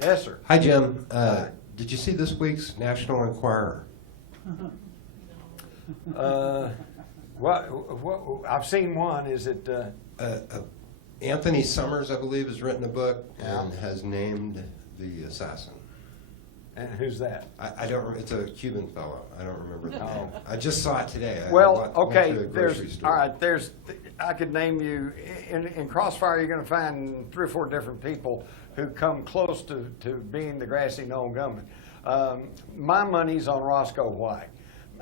Yes, sir. Hi, Jim. Hi. Did you see this week's National Enquirer? What I've seen one. Is it? Anthony Summers, I believe, has written a book Yeah. and has named the assassin. And who's that? I don't, it's a Cuban fellow. I don't remember the name. I just saw it today. I Well, went okay, to the grocery store. all right, I could name you, in Crossfire, you're gonna find 3 or 4 different people who come close to being the grassy known gunman. My money's on Roscoe White.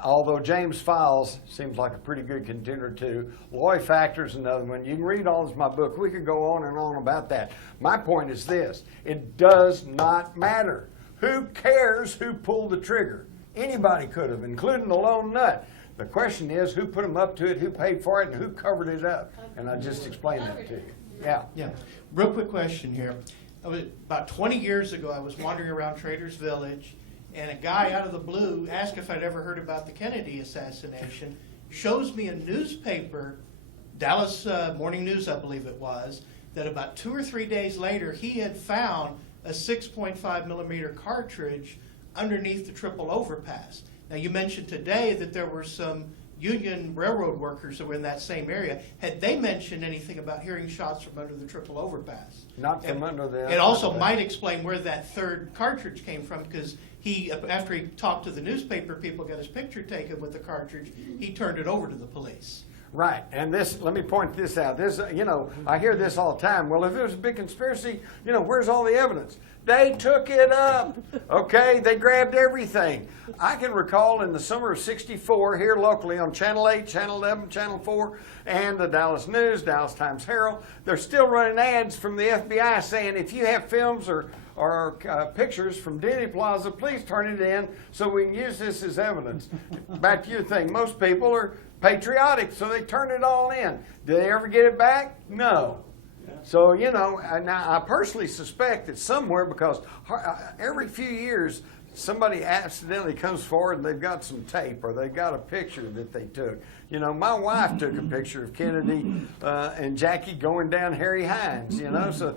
Although James Files seems like a pretty good contender too. Loy Factor's another one. You can read all this in my book. We could go on and on about that. My point is this: it does not matter. Who cares who pulled the trigger? Anybody could have, including the lone nut. The question is who put them up to it, who paid for it, and who covered it up. And I just explained that to you. Yeah. Yeah. Real quick question here. About 20 years ago, I was wandering around Traders Village, and a guy out of the blue asked if I'd ever heard about the Kennedy assassination, shows me a newspaper, Dallas Morning News, I believe it was, that about 2 or 3 days later, he had found a 6.5 millimeter cartridge underneath the triple overpass. Now, you mentioned today that there were some Union Railroad workers that were in that same area. Had they mentioned anything about hearing shots from under the triple overpass? Not from under the... It also might explain where that third cartridge came from, because he, after he talked to the newspaper people, got his picture taken with the cartridge, he turned it over to the police. Right, and this, let me point this out. This, I hear this all the time. Well, if it was a big conspiracy, where's all the evidence? They took it up, okay? They grabbed everything. I can recall in the summer of '64 here locally on Channel 8, Channel 11, Channel 4, and the Dallas News, Dallas Times-Herald, they're still running ads from the FBI saying if you have films or pictures from Denny Plaza, please turn it in so we can use this as evidence. Back to your thing, most people are patriotic, so they turn it all in. Do they ever get it back? No. So, now I personally suspect that somewhere, because every few years somebody accidentally comes forward and they've got some tape or they've got a picture that they took. My wife took a picture of Kennedy and Jackie going down Harry Hines, so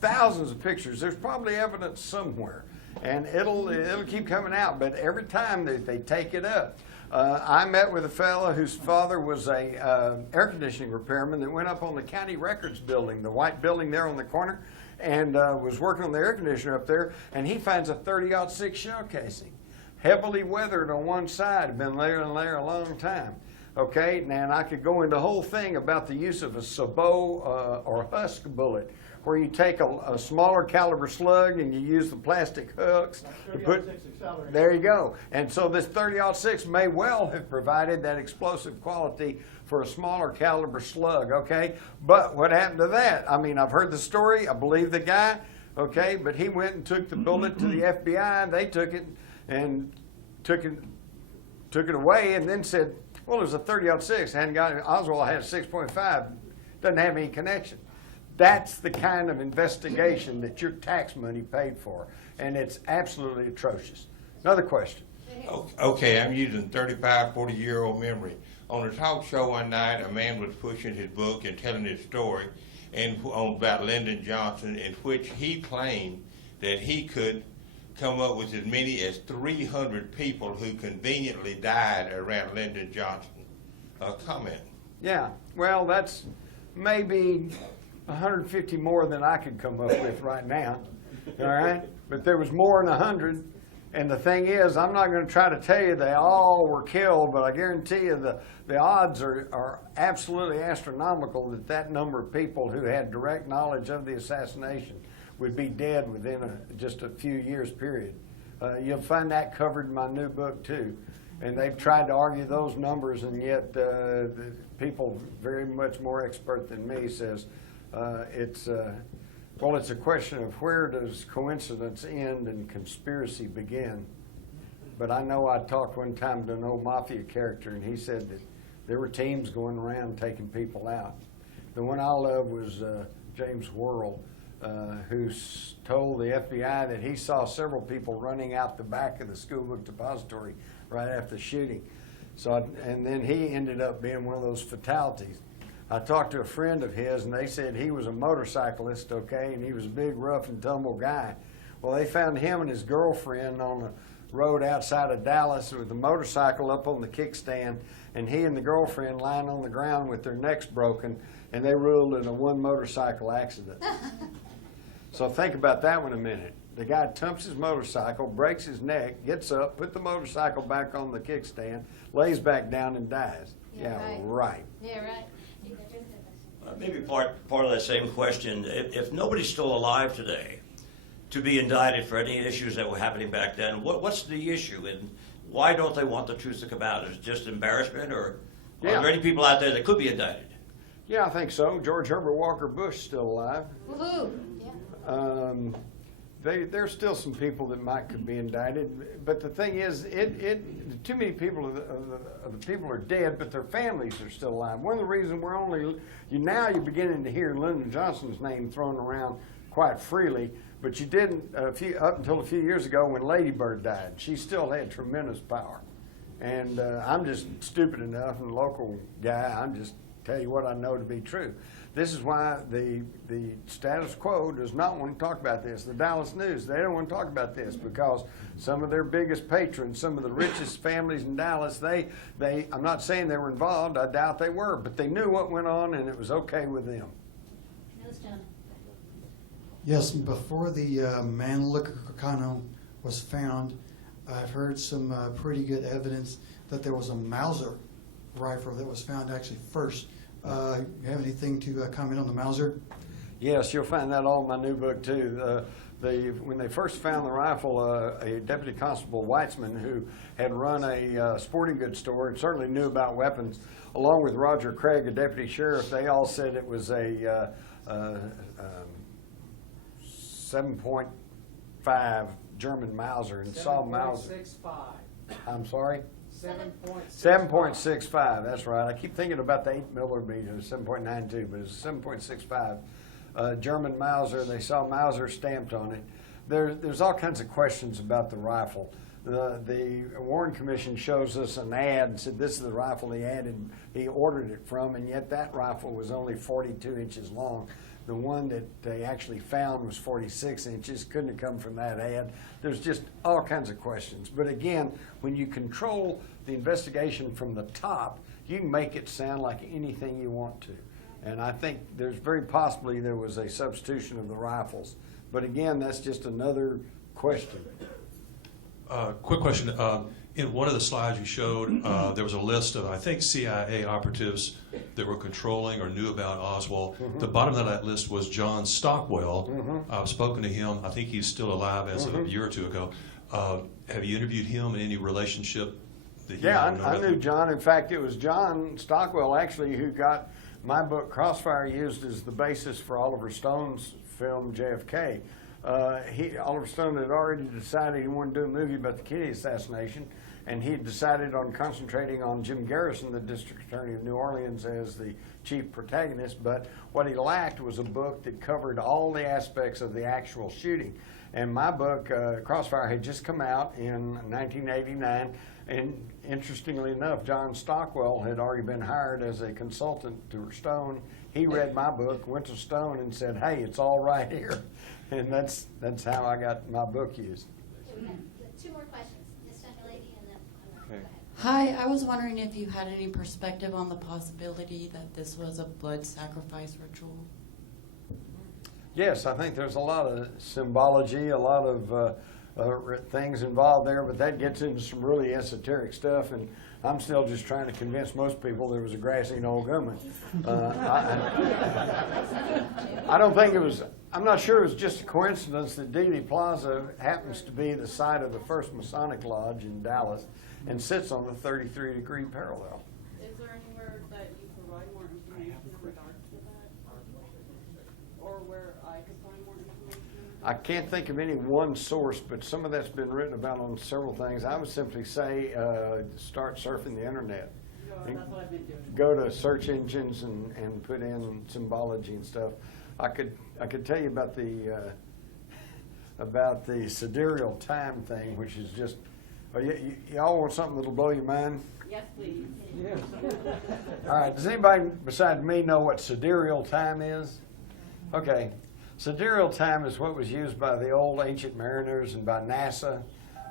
thousands of pictures. There's probably evidence somewhere, and it'll keep coming out, but every time they take it up. I met with a fellow whose father was a air conditioning repairman that went up on the county records building, the white building there on the corner, and was working on the air conditioner up there, and he finds a 30-06 shell casing, heavily weathered on one side, been there and there a long time. Okay, now and I could go into the whole thing about the use of a sabot or husk bullet, where you take a smaller caliber slug and you use the plastic hooks to put. There you go. And so this 30-06 may well have provided that explosive quality for a smaller caliber slug. Okay, but what happened to that? I mean, I've heard the story. I believe the guy. Okay, but he went and took the bullet to the FBI. They took it and took it away, and then said, "Well, it was a 30-06. Hadn't got it. Oswald had a 6.5. Doesn't have any connection." That's the kind of investigation that your tax money paid for, and it's absolutely atrocious. Another question. Okay, I'm using 35, 40-year-old memory. On a talk show one night, a man was pushing his book and telling his story about Lyndon Johnson, in which he claimed that he could come up with as many as 300 people who conveniently died around Lyndon Johnson. Comment. Yeah, well, that's maybe 150 more than I could come up with right now, all right? But there was more than 100, and the thing is, I'm not going to try to tell you they all were killed, but I guarantee you the odds are absolutely astronomical that number of people who had direct knowledge of the assassination would be dead within just a few years period. You'll find that covered in my new book, too. And they've tried to argue those numbers, and yet the people very much more expert than me says it's a question of where does coincidence end and conspiracy begin. But I know I talked one time to an old mafia character, and he said that there were teams going around taking people out. The one I love was James Worrell, who told the FBI that he saw several people running out the back of the school book depository right after the shooting. And then he ended up being one of those fatalities. I talked to a friend of his, and they said he was a motorcyclist, okay, and he was a big, rough and tumble guy. Well, they found him and his girlfriend on a road outside of Dallas with the motorcycle up on the kickstand, and he and the girlfriend lying on the ground with their necks broken, and they ruled it a one motorcycle accident. So So think about that one a minute. The guy tumps his motorcycle, breaks his neck, gets up, put the motorcycle back on the kickstand, lays back down and dies. Yeah, right. Yeah, right. Maybe part of that same question. If nobody's still alive today to be indicted for any issues that were happening back then, what's the issue, and why don't they want the truth to come out? Is it just embarrassment, or Yeah. are there any people out there that could be indicted? Yeah, I think so. George Herbert Walker Bush is still alive. Woohoo! Yeah. There's still some people that could be indicted, but the thing is, too many people of the people are dead, but their families are still alive. One of the reasons you're beginning to hear Lyndon Johnson's name thrown around quite freely, but you didn't up until a few years ago when Lady Bird died. She still had tremendous power, and I'm just stupid enough, and a local guy, I'm just tell you what I know to be true. This is why the status quo does not want to talk about this. The Dallas News, they don't want to talk about this because some of their biggest patrons, some of the richest families in Dallas, I'm not saying they were involved, I doubt they were, but they knew what went on and it was okay with them. Yes, before the Manlicano was found, I've heard some pretty good evidence that there was a Mauser rifle that was found actually first. You have anything to comment on the Mauser? Yes, you'll find that all in my new book too. When they first found the rifle, a Deputy Constable Weitzman, who had run a sporting goods store and certainly knew about weapons, along with Roger Craig, a deputy sheriff, they all said it was a 7.5 German Mauser, and saw Mauser. 7.65. I'm sorry? 7.65. 7.65, that's right. I keep thinking about the 8mm, 7.92, but it's 7.65 German Mauser. They saw Mauser stamped on it. There's all kinds of questions about the rifle. The Warren Commission shows us an ad and said this is the rifle he ordered it from, and yet that rifle was only 42 inches long. The one that they actually found was 46 inches. Couldn't have come from that ad. There's just all kinds of questions. But again, when you control the investigation from the top, you can make it sound like anything you want to. And I think there's very possibly there was a substitution of the rifles. But again, that's just another question. Quick question. In one of the slides you showed, there was a list of, I think, CIA operatives that were controlling or knew about Oswald. Mm-hmm. The bottom of that list was John Stockwell. Mm-hmm. I've spoken to him. I think he's still alive as of a year or two ago. Have you interviewed him in any relationship? Yeah, I knew John. In fact, it was John Stockwell, actually, who got my book, Crossfire, used as the basis for Oliver Stone's film, JFK. Oliver Stone had already decided he wanted to do a movie about the Kennedy assassination, and he had decided on concentrating on Jim Garrison, the district attorney of New Orleans, as the chief protagonist. But what he lacked was a book that covered all the aspects of the actual shooting. And my book, Crossfire, had just come out in 1989. And interestingly enough, John Stockwell had already been hired as a consultant to Stone. He read my book, went to Stone, and said, "Hey, it's all right here." And that's how I got my book used. Okay, we have 2 more questions. This young lady, and then go ahead. Hi, I was wondering if you had any perspective on the possibility that this was a blood sacrifice ritual. Yes, I think there's a lot of symbology, a lot of things involved there, but that gets into some really esoteric stuff, and I'm still just trying to convince most people there was a grassy knoll coming. I don't think it was, I'm not sure it was just a coincidence that Dealey Plaza happens to be the site of the first Masonic Lodge in Dallas and sits on the 33-degree parallel. Is there anywhere that you provide more information in regards to that? Or where I could find more information? I can't think of any one source, but some of that's been written about on several things. I would simply say start surfing the internet. That's what I've been doing. Go to search engines and put in symbology and stuff. I could tell you about the sidereal time thing, which is just. Y'all want something that'll blow your mind? Yes, please. Yes. All right. Does anybody besides me know what sidereal time is? Okay. Sidereal time is what was used by the old ancient mariners and by NASA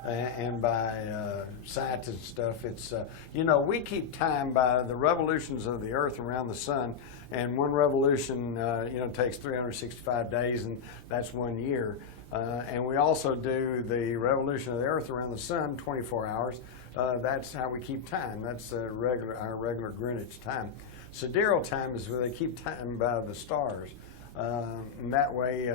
and by scientists and stuff. It's, you know, we keep time by the revolutions of the Earth around the sun, and one revolution, you know, takes 365 days, and that's 1 year. And we also do the revolution of the Earth around the sun, 24 hours. That's how we keep time. That's our regular Greenwich time. Sidereal time is where they keep time by the stars. And that way,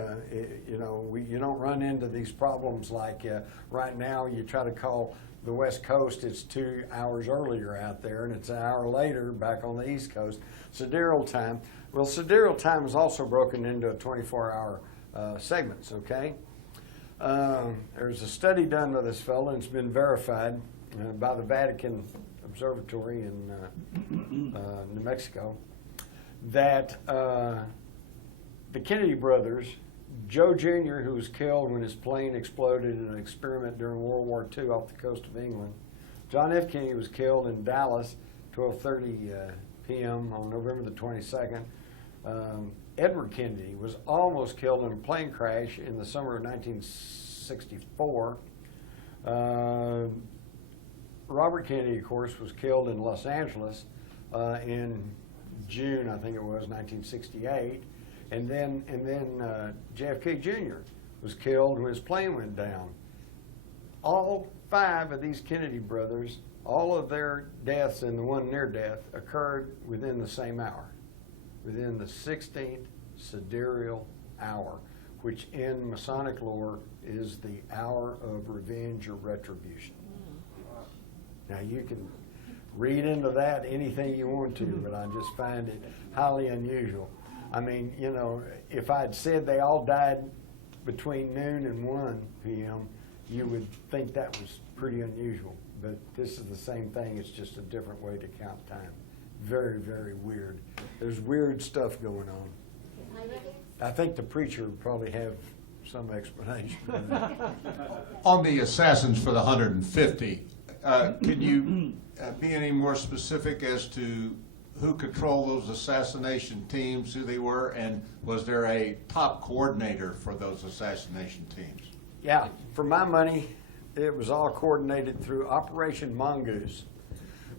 you know, you don't run into these problems like right now you try to call the West Coast, it's 2 hours earlier out there, and it's an hour later back on the East Coast. Sidereal time. Well, sidereal time is also broken into 24-hour segments, okay? There's a study done by this fellow, and it's been verified by the Vatican Observatory in New Mexico, that the Kennedy brothers, Joe Jr., who was killed when his plane exploded in an experiment during World War II off the coast of England. John F. Kennedy was killed in Dallas, 12:30 p.m. on November the 22nd. Edward Kennedy was almost killed in a plane crash in the summer of 1964. Robert Kennedy, of course, was killed in Los Angeles in June, I think it was, 1968. And then JFK Jr. was killed when his plane went down. All 5 of these Kennedy brothers, all of their deaths and the one near death occurred within the same hour, within the 16th sidereal hour, which in Masonic lore is the hour of revenge or retribution. Now you can read into that anything you want to, but I just find it highly unusual. I mean, you know, if I'd said they all died between noon and 1 p.m., you would think that was pretty unusual. But this is the same thing, it's just a different way to count time. Very, very weird. There's weird stuff going on. I think the preacher would probably have some explanation. On the assassins for the 150, can you be any more specific as to who controlled those assassination teams, who they were, and was there a top coordinator for those assassination teams? Yeah, for my money, it was all coordinated through Operation Mongoose,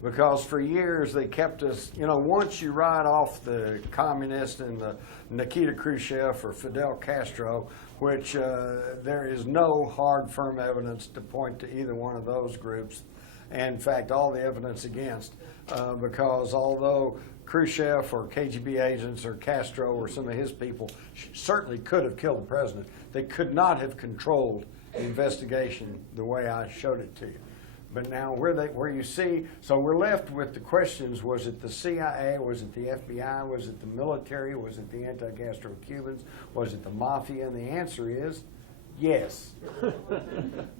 because for years they kept us, you know, once you write off the communists and the Nikita Khrushchev or Fidel Castro, which there is no hard, firm evidence to point to either one of those groups. And in fact, all the evidence against, because although Khrushchev or KGB agents or Castro or some of his people certainly could have killed the president, they could not have controlled the investigation the way I showed it to you. But now where you see, so we're left with the questions: was it the CIA? Was it the FBI? Was it the military? Was it the anti-Castro Cubans? Was it the mafia? And the answer is yes,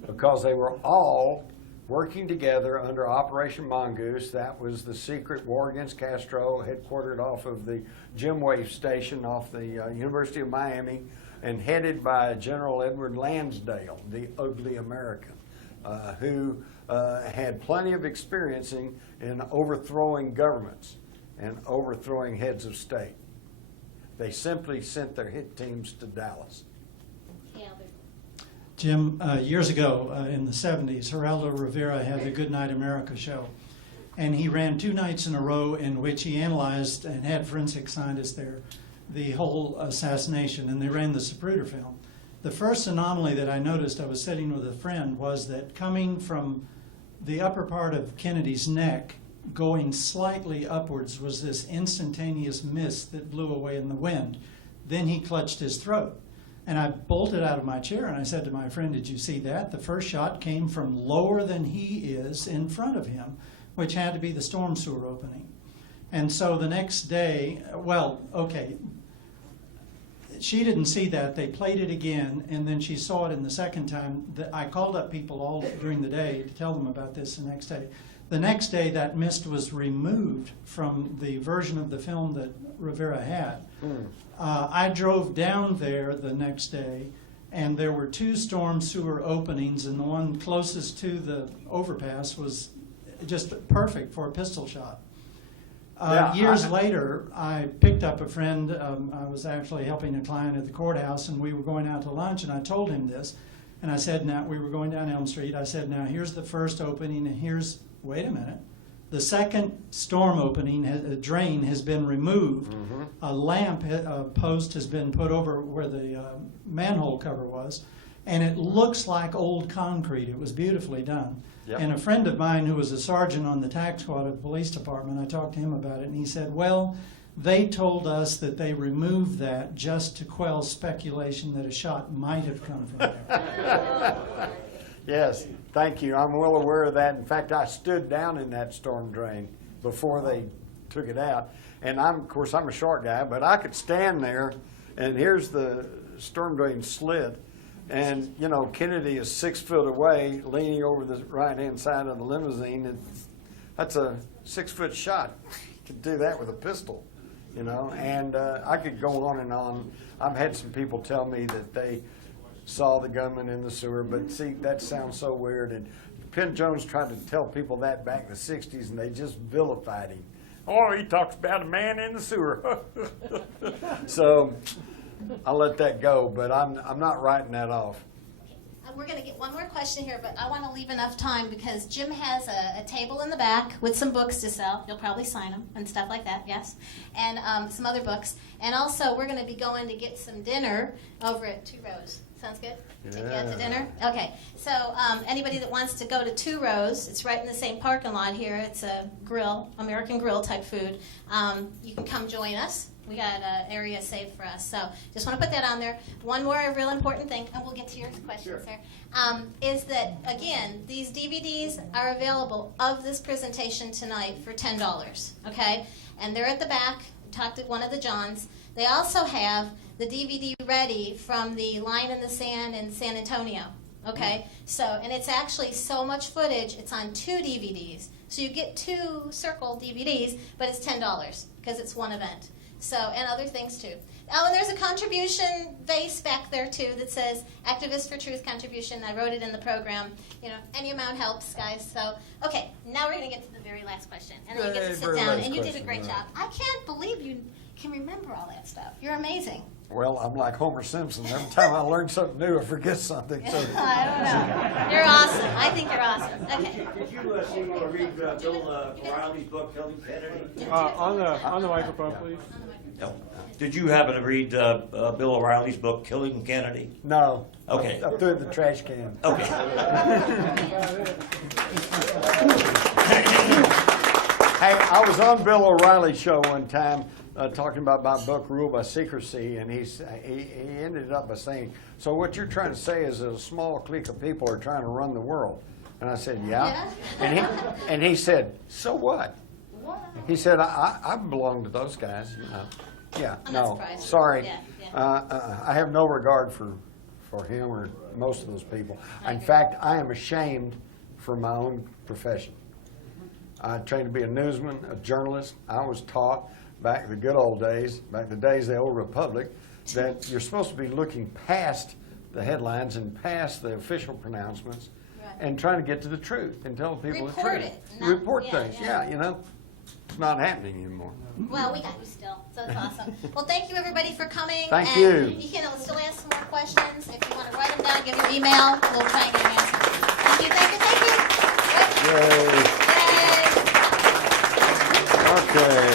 because they were all working together under Operation Mongoose. That was the secret war against Castro, headquartered off of the Jim Wave Station off the University of Miami, and headed by General Edward Lansdale, the ugly American, who had plenty of experience in overthrowing governments and overthrowing heads of state. They simply sent their hit teams to Dallas. Jim, years ago in the 70s, Geraldo Rivera had the Good Night America show. And he ran 2 nights in a row in which he analyzed, and had forensic scientists there, the whole assassination, and they ran the Zapruder film. The first anomaly that I noticed, I was sitting with a friend, was that coming from the upper part of Kennedy's neck, going slightly upwards, was this instantaneous mist that blew away in the wind. Then he clutched his throat. And I bolted out of my chair and I said to my friend, "Did you see that? The first shot came from lower than he is in front of him, which had to be the storm sewer opening." And so the next day, well, okay, she didn't see that. They played it again, and then she saw it in the second time. I called up people all during the day to tell them about this the next day. The next day, that mist was removed from the version of the film that Rivera had. I drove down there the next day, and there were 2 storm sewer openings, and the one closest to the overpass was just perfect for a pistol shot. Years later, I picked up a friend. I was actually helping a client at the courthouse, and we were going out to lunch, and I told him this. And I said, now, we were going down Elm Street. I said, now, here's the first opening, and here's, wait a minute. The second storm opening, a drain has been removed. Mm-hmm. A lamp, a post has been put over where the manhole cover was, and it looks like old concrete. It was beautifully done. Yep. And a friend of mine who was a sergeant on the tax squad of the police department, I talked to him about it, and he said, well, they told us that they removed that just to quell speculation that a shot might have come from there. Yes, thank you. I'm well aware of that. In fact, I stood down in that storm drain before they took it out. And of course, I'm a short guy, but I could stand there, and here's the storm drain slit. And, you know, Kennedy is 6 foot away, leaning over the right-hand side of the limousine. And that's a 6 foot shot. You could do that with a pistol, you know. And I could go on and on. I've had some people tell me that they saw the gunman in the sewer, but see, that sounds so weird. And Penn Jones tried to tell people that back in the 60s, and they just vilified him. Oh, he talks about a man in the sewer. So I'll let that go, but I'm not writing that off. We're going to get one more question here, but I want to leave enough time because Jim has a table in the back with some books to sell. You'll probably sign them and stuff like that, yes, and some other books. And also, we're going to be going to get some dinner over at Two Rows. Sounds good? Take you out to dinner? Okay. So anybody that wants to go to Two Rows, it's right in the same parking lot here. It's a grill, American grill type food. You can come join us. We got an area saved for us. So just want to put that on there. One more real important thing, and we'll get to your question, sir, is that, again, these DVDs are available of this presentation tonight for $10, okay? And they're at the back. Talked to one of the Johns. They also have the DVD ready from the Line in the Sand in San Antonio, okay? So, and it's actually so much footage, it's on 2 DVDs. So you get 2 circle DVDs, but it's $10 because it's one event. So, and other things too. Oh, and there's a contribution vase back there too that says Activists for Truth contribution. I wrote it in the program. You know, any amount helps, guys. So, okay, now we're going to get to the very last question. And then you get to sit down, and you did a great job. I can't believe you can remember all that stuff. You're amazing. Well, I'm like Homer Simpson. Every time I learn something new, I forget something. So. I don't know. You're awesome. I think you're awesome. Okay. Did you see or read Bill O'Reilly's book, Killing Kennedy? On the microphone, please. No. Did you happen to read Bill O'Reilly's book, Killing Kennedy? No. Okay. I threw it in the trash can. Okay. Hey, I was on Bill O'Reilly's show one time talking about my book, Rule by Secrecy, and he ended up by saying, so what you're trying to say is that a small clique of people are trying to run the world. And I said, yeah. And he said, so what? He said, I belong to those guys. You know. Yeah, I'm not no, surprised. sorry. Yeah. I have no regard for him or most of those people. In fact, I am ashamed for my own profession. I trained to be a newsman, a journalist. I was taught back in the good old days, back in the days of the old republic, that you're supposed to be looking past the headlines and past the official pronouncements and trying to get to the truth and tell people the truth. Report things, you know. It's not happening anymore. Well, we got you still, so it's awesome. Well, thank you, everybody, for coming. Thank and you. You can still ask some more questions. If you want to write them down, give me an email. We'll try and get an answer. Thank you, thank you, thank you. Yay. Yay. Okay.